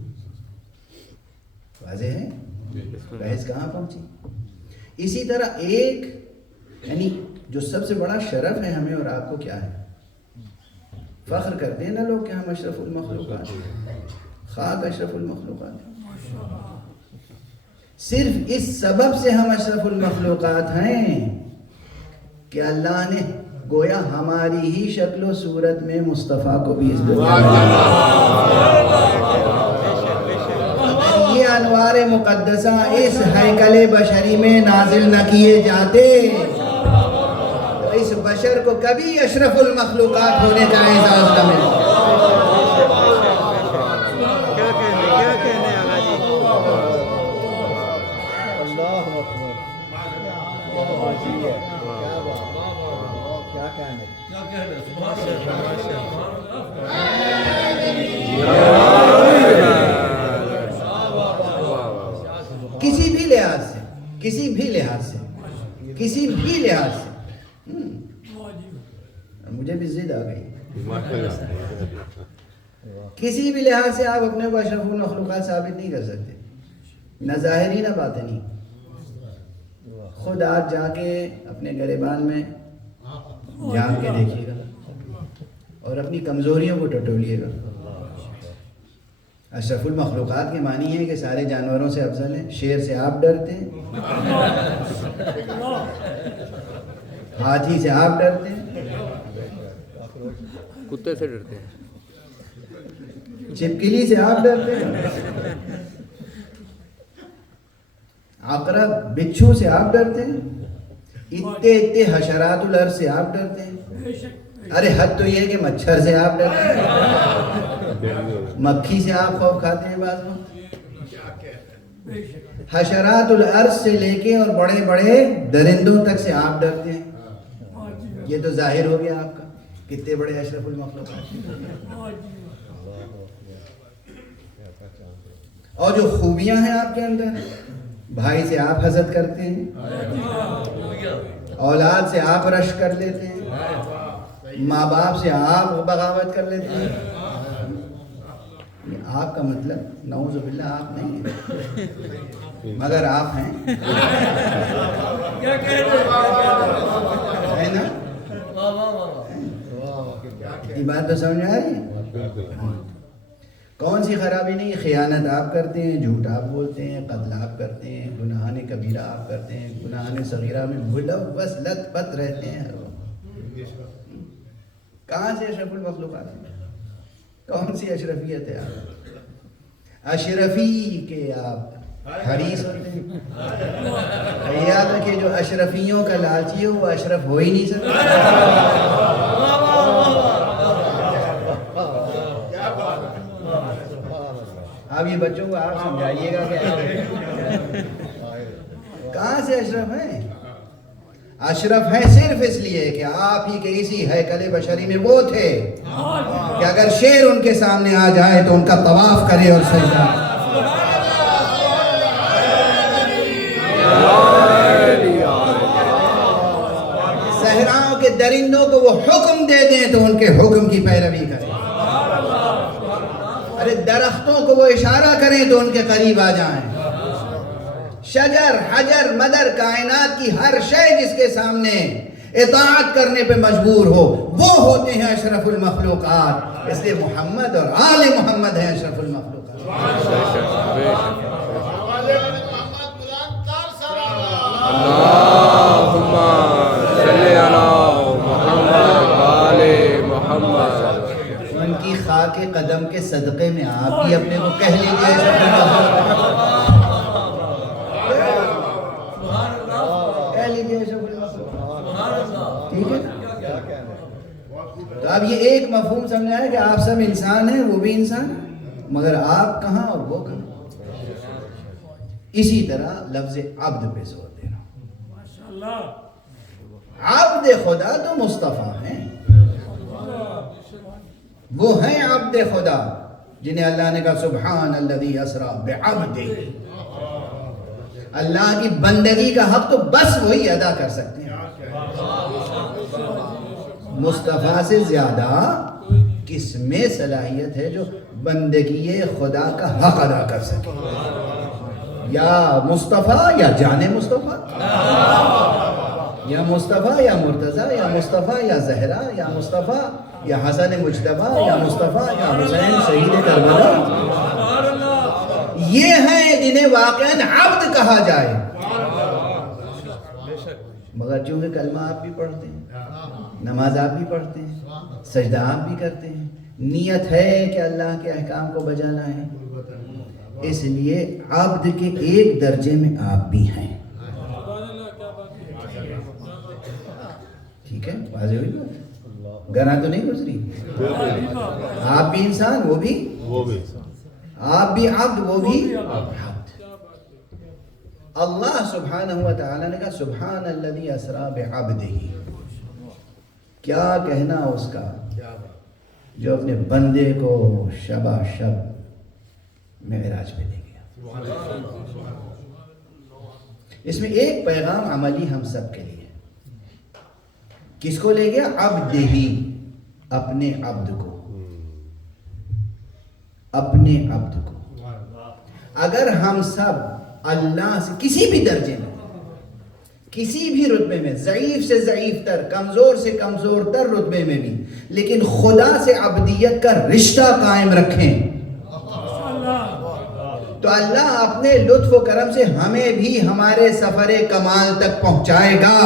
واضح ہے بحث کہاں پہنچی؟ اسی طرح ایک، یعنی جو سب سے بڑا شرف ہے ہمیں اور آپ کو کیا ہے؟ فخر کرتے ہیں نا لوگ کہ ہم اشرف المخلوقات ہیں، خاک اشرف المخلوقات ہیں۔ صرف اس سبب سے ہم اشرف المخلوقات ہیں کہ اللہ نے گویا ہماری ہی شکل و صورت میں مصطفیٰ کو بھی اس دنیا میں، یہ انوار مقدسہ اس ہیکل بشری میں نازل نہ کیے جاتے تو اس بشر کو کبھی اشرف المخلوقات ہونے کا اعزاز نہ ملتا۔ کسی بھی لحاظ سے مجھے بھی ضد آ گئی، کسی بھی لحاظ سے آپ اپنے کو اشرف المخلوقات ثابت نہیں کر سکتے، نہ ظاہری نہ باطنی۔ خود آج جا کے اپنے گریبان میں جان کے دیکھیے گا اور اپنی کمزوریوں کو ٹٹولیے گا۔ اشرف المخلوقات کے معنی ہے کہ سارے جانوروں سے افضل ہیں۔ شیر سے آپ ڈرتے ہیں، ہاتھی سے آپ ڈرتے ہیں، کتے سے ڈرتے ہیں، چھپکلی سے آپ ڈرتے ہیں، عقرب بچھو سے آپ ڈرتے ہیں، اتنے حشرات الارض سے آپ ڈرتے ہیں۔ ارے حد تو یہ ہے کہ مچھر سے آپ ڈرتے ہیں، مکھی سے آپ خوف کھاتے ہیں بعض لوگ۔ حشرات الارض سے لے کے اور بڑے بڑے درندوں تک سے آپ ڈرتے ہیں۔ یہ تو ظاہر ہو گیا آپ کا کتنے بڑے اشرف المخلوقات۔ اور جو خوبیاں ہیں آپ کے اندر، بھائی سے آپ حسد کرتے ہیں، اولاد سے آپ رشک کر لیتے ہیں، ماں باپ سے آپ بغاوت کر لیتے ہیں۔ آپ کا مطلب نعوذ باللہ آپ نہیں ہیں، مگر آپ ہیں، ہے نا؟ یہ بات تو سمجھ آ رہی ہے؟ کون سی خرابی نہیں؟ خیانت آپ کرتے ہیں، جھوٹ آپ بولتے ہیں، قتل آپ کرتے ہیں، گناہان کبیرہ آپ کرتے ہیں، گناہان صغیرہ میں ملوث لت پت رہتے ہیں ہر وقت۔ کہاں سے اشرف المخلوقات ہیں؟ کون سی اشرفیت ہے آپ؟ اشرفی کے آپ حریص ہوتے ہیں۔ یاد رکھیں جو اشرفیوں کا لالچی ہے وہ اشرف ہو ہی نہیں سکتا۔ اب یہ بچوں کو آپ سمجھائیے گا کہ کہاں سے اشرف ہیں؟ اشرف ہیں صرف اس لیے کہ آپ ہی کے اسی ہیکل بشری میں وہ تھے کہ اگر شیر ان کے سامنے آ جائے تو ان کا طواف کرے اور سجدہ۔ صحراؤں کے درندوں کو وہ حکم دے دیں تو ان کے حکم کی پیروی کریں۔ ارے درختوں کو وہ اشارہ کریں تو ان کے قریب آ جائیں۔ شجر حجر مدر کائنات کی ہر شے جس کے سامنے اطاعت کرنے پہ مجبور ہو وہ ہوتے ہیں اشرف المخلوقات۔ اس لیے محمد اور آل محمد ہیں اشرف المخلوقات۔ اللہم صلی علی محمد آل محمد۔ ان کی خاک قدم کے صدقے میں آپ بھی اپنے کو کہہ لیجئے اشرف المخلوقات۔ ٹھیک ہے؟ تو اب یہ ایک مفہوم سمجھا ہے کہ آپ سب انسان ہیں، وہ بھی انسان ہیں، مگر آپ کہاں اور وہ کہاں۔ اسی طرح لفظ عبد پہ زور دینا۔ عبد خدا تو مصطفیٰ ہیں، وہ ہیں عبد خدا جنہیں اللہ نے کہا سبحان الذی اسریٰ بعبدہ۔ اللہ کی بندگی کا حق تو بس وہی ادا کر سکتے ہیں۔ مصطفیٰ سے زیادہ کس میں صلاحیت ہے جو بندگی خدا کا حق ادا کر سکے؟ یا مصطفیٰ یا جان مصطفیٰ۔ یا مصطفیٰ یا مرتضیٰ یا مصطفیٰ یا زہرا یا مصطفیٰ یا حسن مجتبیٰ یا مصطفیٰ یا حسین شہید کربلا، یہ ہیں جنہیں واقعاً عبد کہا جائے. مگر چونکہ کلمہ آپ بھی پڑھتے ہیں، نماز آپ بھی پڑھتے ہیں، سجدہ آپ بھی کرتے ہیں، نیت ہے کہ اللہ کے احکام کو بجا لائیں، اس لیے عبد کے ایک درجے میں آپ بھی ہیں. ٹھیک ہے، واضح ہوئی بات؟ گراں تو نہیں گزری؟ آپ بھی انسان، وہ بھی، آپ بھی عبد، وہ بھی عبد. اللہ سبحانہ و تعالیٰ نے کہا سبحان الذی اسریٰ بعبدہ، کیا کہنا اس کا جو اپنے بندے کو شبہ شب معراج پہ لے گیا. اس میں ایک پیغام عملی ہم سب کے لیے، کس کو لے گیا؟ عبدہ، اپنے عبد کو، اپنے عبد کو. اگر ہم سب اللہ سے کسی بھی درجے میں، کسی بھی رتبے میں، ضعیف سے ضعیف تر، کمزور سے کمزور تر رتبے میں بھی، لیکن خدا سے عبدیت کا رشتہ قائم رکھیں تو اللہ اپنے لطف و کرم سے ہمیں بھی ہمارے سفر کمال تک پہنچائے گا.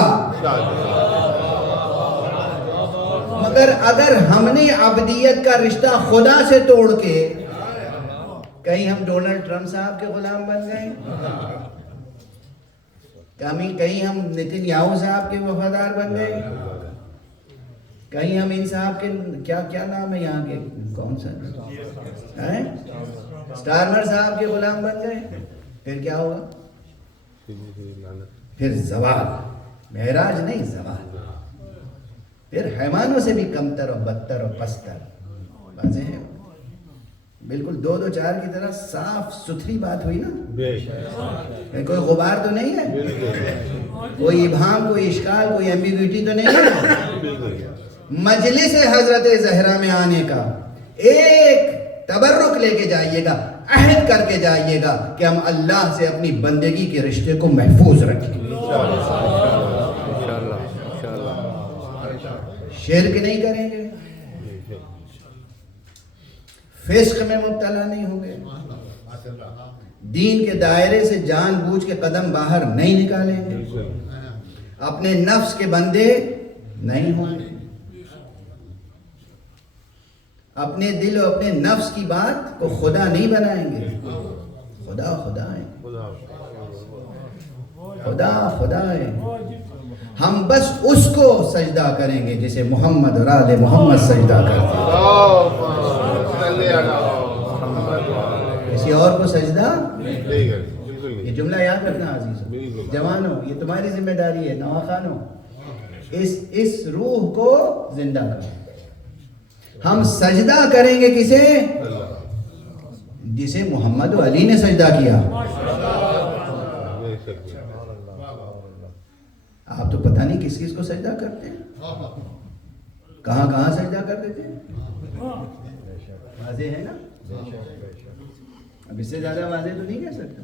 مگر اگر ہم نے عبدیت کا رشتہ خدا سے توڑ کے کہیں ہم ڈونلڈ ٹرمپ صاحب کے غلام بن گئے، کہیں ہم نتن یاہو صاحب کے وفادار بن گئے، کہیں ہم ان صاحب کے کیا نام ہے یہاں کے، کون سا سٹارمر صاحب کے غلام بن گئے، پھر کیا ہوگا؟ پھر زوال، معراج نہیں زوال، پھر حیوانوں سے بھی کمتر اور بدتر اور پستر. واضح ہے؟ بالکل 2 2 4 کی طرح صاف ستھری بات ہوئی نا، کوئی غبار تو نہیں ہے، کوئی ابہام، کوئی اشکال، کوئی ایمبیگوٹی تو نہیں ہے. مجلس حضرت زہرا میں آنے کا ایک تبرک لے کے جائیے گا، عہد کر کے جائیے گا کہ ہم اللہ سے اپنی بندگی کے رشتے کو محفوظ رکھیں گے، شرک نہیں کریں گے، فسق میں مبتلا نہیں ہوں گے، دین کے دائرے سے جان بوجھ کے قدم باہر نہیں نکالیں گے، اپنے نفس کے بندے نہیں ہوں گے، اپنے دل اور اپنے نفس کی بات کو خدا نہیں بنائیں گے. خدا خدا ہے، خدا خدا ہے. ہم بس اس کو سجدہ کریں گے جسے محمد اور آل محمد سجدہ کرتے ہیں، کسی اور کو سجدہ. یہ جملہ یاد رکھنا عزیزو، جوانوں، یہ تمہاری ذمہ داری ہے، نواخانوں، اس روح کو زندہ کرو. ہم سجدہ کریں گے کسے؟ جسے محمد و علی نے سجدہ کیا. آپ تو پتہ نہیں کس کو سجدہ کرتے ہیں، کہاں سجدہ کرتے تھے. واضح ہے نا؟ اب اس سے زیادہ واضح تو نہیں کہہ سکتا.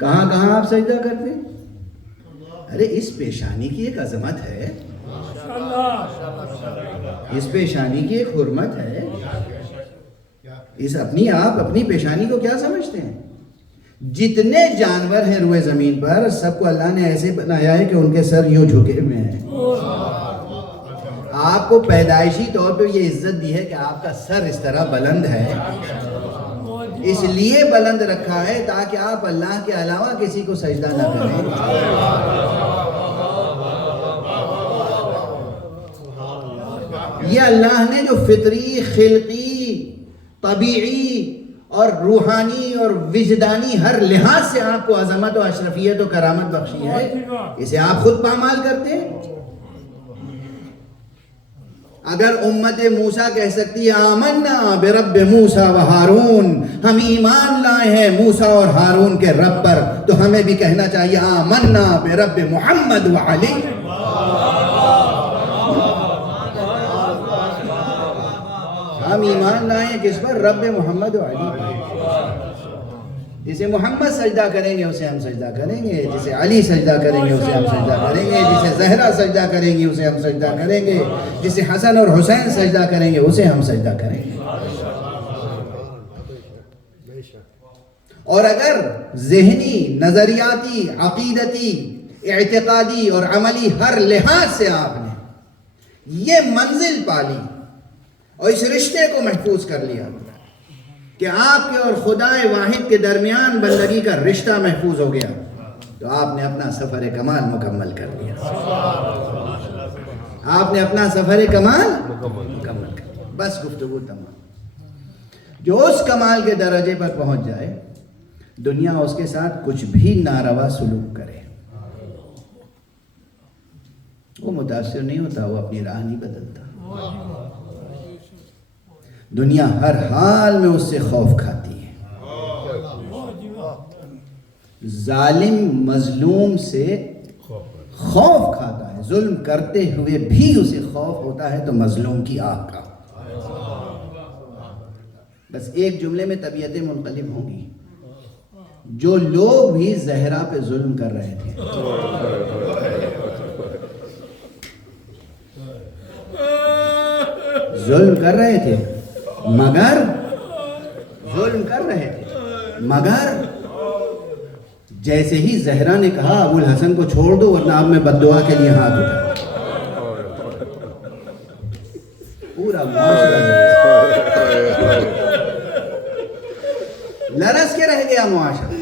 کہاں آپ سجدہ کرتے ہیں؟ ارے اس پیشانی کی ایک عظمت ہے، اس پیشانی کی ایک حرمت ہے. اپنی پیشانی کو کیا سمجھتے ہیں؟ جتنے جانور ہیں روئے زمین پر سب کو اللہ نے ایسے بنایا ہے کہ ان کے سر یوں جھکے ہوئے ہیں. آپ کو پیدائشی طور پہ یہ عزت دی ہے کہ آپ کا سر اس طرح بلند ہے، اس لیے بلند رکھا ہے تاکہ آپ اللہ کے علاوہ کسی کو سجدہ نہ کریں. یہ اللہ نے جو فطری، خلقی، طبیعی اور روحانی اور وجدانی ہر لحاظ سے آپ کو عظمت و اشرفیت و کرامت بخشی ہے، اسے آپ خود پامال کرتے ہیں. اگر امت موسیٰ کہہ سکتی ہے آمنا برب موسیٰ و ہارون، ہم ایمان لائے ہیں موسیٰ اور ہارون کے رب پر، تو ہمیں بھی کہنا چاہیے آمنا برب محمد و علی. ہم ایمان لائے ہیں کس پر؟ رب محمد و علی. جسے محمد سجدہ کریں گے اسے ہم سجدہ کریں گے، جسے علی سجدہ کریں گے اسے ہم سجدہ کریں گے، جسے زہرا سجدہ کریں گے اسے ہم سجدہ کریں گے، جسے حسن اور حسین سجدہ کریں گے اسے ہم سجدہ کریں گے۔ اور اگر ذہنی، نظریاتی، عقیدتی، اعتقادی اور عملی ہر لحاظ سے آپ نے یہ منزل پالی اور اس رشتے کو محفوظ کر لیا کہ آپ کے اور خدا واحد کے درمیان بندگی کا رشتہ محفوظ ہو گیا، تو آپ نے اپنا سفر کمال مکمل کر لیا۔ آپ نے اپنا سفر کمال مکمل کر لیا۔ بس گفتگو تمام۔ جو اس کمال کے درجے پر پہنچ جائے، دنیا اس کے ساتھ کچھ بھی ناروا سلوک کرے، وہ متاثر نہیں ہوتا، وہ اپنی راہ نہیں بدلتا۔ دنیا ہر حال میں اس سے خوف کھاتی ہے۔ ظالم مظلوم سے خوف کھاتا ہے، ظلم کرتے ہوئے بھی اسے خوف ہوتا ہے تو مظلوم کی آہ کا۔ بس ایک جملے میں طبیعتیں منقلب ہوں گی۔ جو لوگ بھی زہرا پہ ظلم کر رہے تھے، ظلم کر رہے تھے مگر جیسے ہی زہرا نے کہا ابو الحسن کو چھوڑ دو ورنہ اب میں بد دعا کے لیے ہاتھ اٹھا، پورا معاشرہ لرز کے رہ گیا معاشرہ۔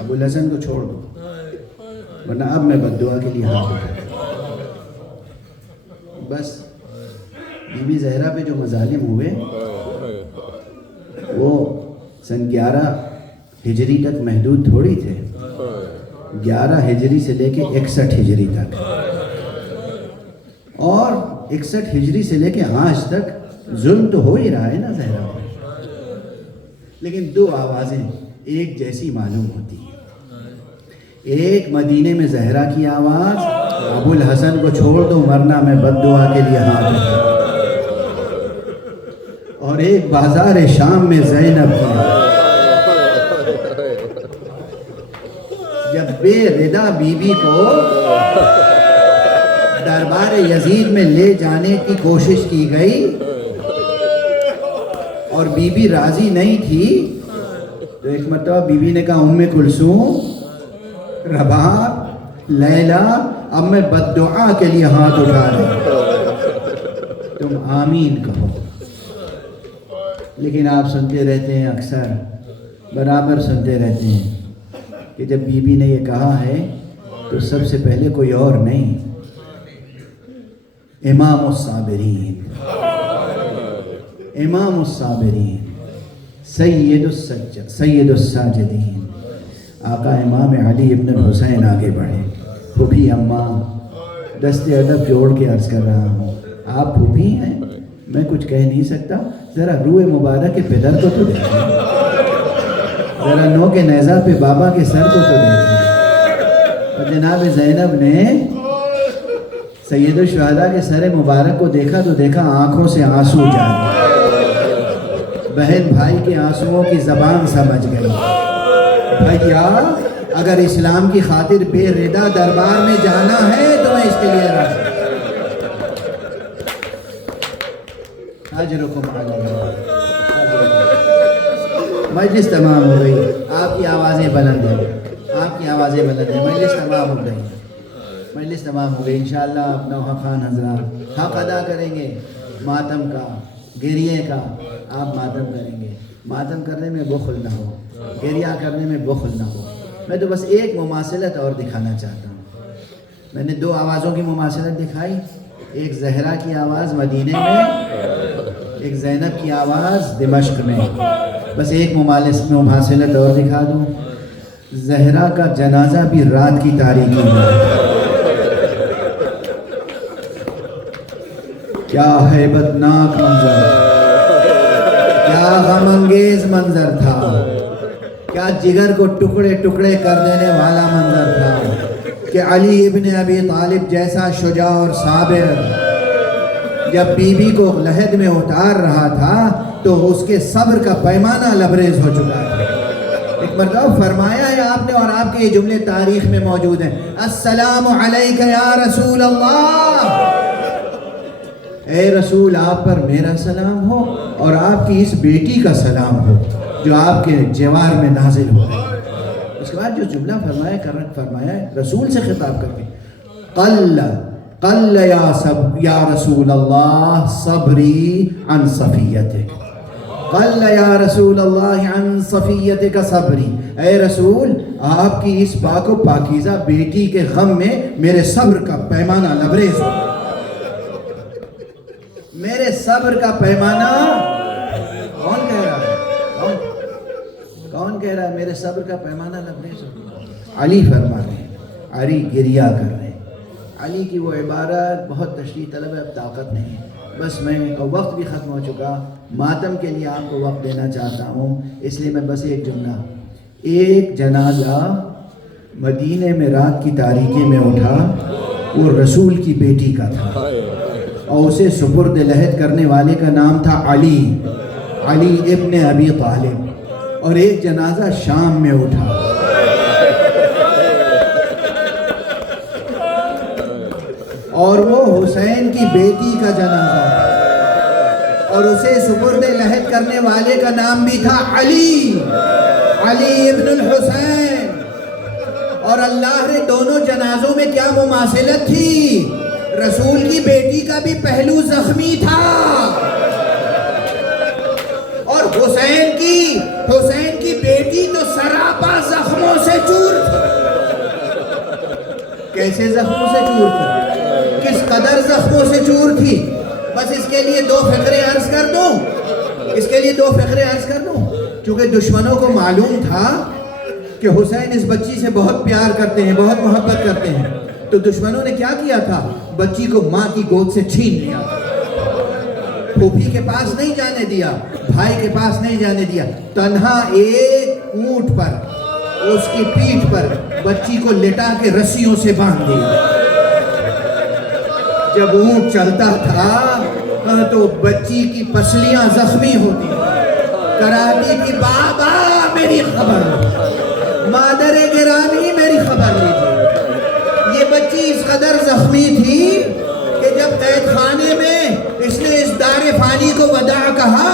ابو الحسن کو چھوڑ دو ورنہ اب میں بد دعا کے لیے ہاتھ اٹھا۔ بس بی بی زہرا پہ جو مظالم ہوئے وہ سن 11 ہجری تک محدود تھوڑی تھے، 11 ہجری سے لے کے 61 ہجری تک، اور 61 ہجری سے لے کے آج تک ظلم تو ہو ہی رہا ہے نا زہرا پہ، لیکن دو آوازیں ایک جیسی معلوم ہوتی ہیں۔ ایک مدینے میں زہرا کی آواز، ابو الحسن کو چھوڑ دو ورنہ میں بد دعا کے لیے ہاتھ اٹھا، اور ایک بازار شام میں زینب کی آواز، جب بے ردا بی بی کو دربار یزید میں لے جانے کی کوشش کی گئی اور بی بی راضی نہیں تھی، تو ایک مرتبہ بی بی نے کہا ام کلثوم، رباب، لیلا، اب میں بد دعا کے لیے ہاتھ اٹھا رہے، تم آمین کہو۔ لیکن آپ سنتے رہتے ہیں، اکثر برابر سنتے رہتے ہیں کہ جب بی بی نے یہ کہا ہے تو سب سے پہلے کوئی اور نہیں، امام الصابرین، امام الصابرین، سید الساجدین، آقا امام علی ابن الحسین آگے بڑھے۔ پھوپھی اماں، دست ادب جوڑ کے عرض کر رہا ہوں، آپ پھوپھی ہیں، میں کچھ کہہ نہیں سکتا، ذرا روح مبارک کے پدر کو تو دیکھیں، ذرا نو کے نیزہ پہ بابا کے سر کو تو دیکھیں۔ اور جناب زینب نے سید الشہداء کے سر مبارک کو دیکھا تو دیکھا آنکھوں سے آنسو جاری، بہن بھائی کے آنسوؤں کی زبان سمجھ گئی، بھیا اگر اسلام کی خاطر بے ردا دربار میں جانا ہے تو میں اس کے لیے راضی۔ اجرکم علی اللہ۔ مجلس تمام ہو گئی، آپ کی آوازیں بلند ہیں، آپ کی آوازیں بلند ہیں، مجلس تمام ہو گئی، مجلس تمام ہو گئی۔ انشاءاللہ آپ نوحہ خان حضرات حق ادا کریں گے، ماتم کا، گریے کا آپ ماتم کریں گے۔ ماتم کرنے میں بخل نہ ہو، گریہ کرنے میں بخل نہ ہو۔ میں تو بس ایک مماثلت اور دکھانا چاہتا ہوں۔ میں نے دو آوازوں کی مماثلت دکھائی، ایک زہرا کی آواز مدینے میں، ایک زینب کی آواز دمشق میں۔ بس ایک مماثلت اور دکھا دوں، زہرا کا جنازہ بھی رات کی تاریکی میں، کیا ہیبت ناک منظر، کیا غم انگیز منظر تھا، کیا جگر کو ٹکڑے ٹکڑے کر دینے والا منظر تھا کہ علی ابن ابی طالب جیسا شجاع اور صابر جب بی بی کو لحد میں اتار رہا تھا تو اس کے صبر کا پیمانہ لبریز ہو چکا ہے. ایک مرتبہ فرمایا ہے آپ نے، اور آپ کے یہ جملے تاریخ میں موجود ہیں، السلام علیک یا رسول اللہ، اے رسول آپ پر میرا سلام ہو اور آپ کی اس بیٹی کا سلام ہو جو آپ کے جوار میں نازل ہو. اس کے بعد جو جملہ فرمایا ہے رسول سے خطاب کر کے، قل یا رسول اللہ صبری عن صفیتک، قل یا رسول اللہ عن صفیتک صبری، اے رسول آپ کی اس پاک و پاکیزہ بیٹی کے غم میں میرے صبر کا پیمانہ لبریز ہو. میرے صبر کا پیمانہ کون کہہ رہا ہے؟ کون کہہ رہا ہے میرے صبر کا پیمانہ لبریز ہو؟ علی فرما رہے ہیں، علی گریہ کر رہے ہیں. علی کی وہ عبارت بہت تشریح طلب ہے، اب طاقت نہیں ہے. بس میں وقت بھی ختم ہو چکا، ماتم کے لیے آپ کو وقت دینا چاہتا ہوں، اس لیے میں بس ایک جملہ. ایک جنازہ مدینے میں رات کی تاریکی میں اٹھا، وہ رسول کی بیٹی کا تھا اور اسے سپرد لحد کرنے والے کا نام تھا علی ابن ابی طالب. اور ایک جنازہ شام میں اٹھا، اور وہ حسین کی بیٹی کا جنازہ، اور اسے سپرد لحد کرنے والے کا نام بھی تھا علی ابن الحسین. اور اللہ نے دونوں جنازوں میں کیا مماثلت تھی؟ رسول کی بیٹی کا بھی پہلو زخمی تھا اور حسین کی بیٹی تو سراپا زخموں سے چور تھی. کیسے زخموں سے چور تھی؟ کس قدر زخموں سے چور تھی؟ بس اس کے لیے دو فقرے عرض کر دوں. چونکہ دشمنوں کو معلوم تھا کہ حسین اس بچی سے بہت پیار کرتے ہیں، بہت محبت کرتے ہیں، تو دشمنوں نے کیا کیا تھا؟ بچی کو ماں کی گود سے چھین لیا، پھوپھی کے پاس نہیں جانے دیا، بھائی کے پاس نہیں جانے دیا، تنہا ایک اونٹ پر اس کی پیٹھ پر بچی کو لٹا کے رسیوں سے باندھ دیا. جب اونٹ چلتا تھا تو بچی کی پسلیاں زخمی ہوتی، کراتی کہ بابا میری خبر، مادر گرامی میری خبر لیجیے. یہ بچی اس قدر زخمی تھی کہ جب قید خانے میں اس نے اس دار فانی کو وداع کہا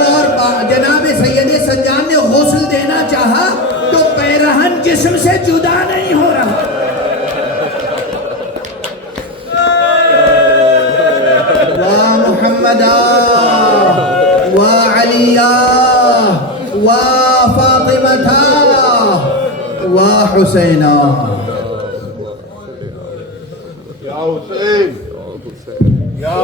اور جناب سید سجاد نے غسل دینا چاہا تو پیرہن جسم سے جدا نہیں ہو رہا. وا محمدا وا علیہ وا فاطمہ وا حسینہ. یا حسین، یا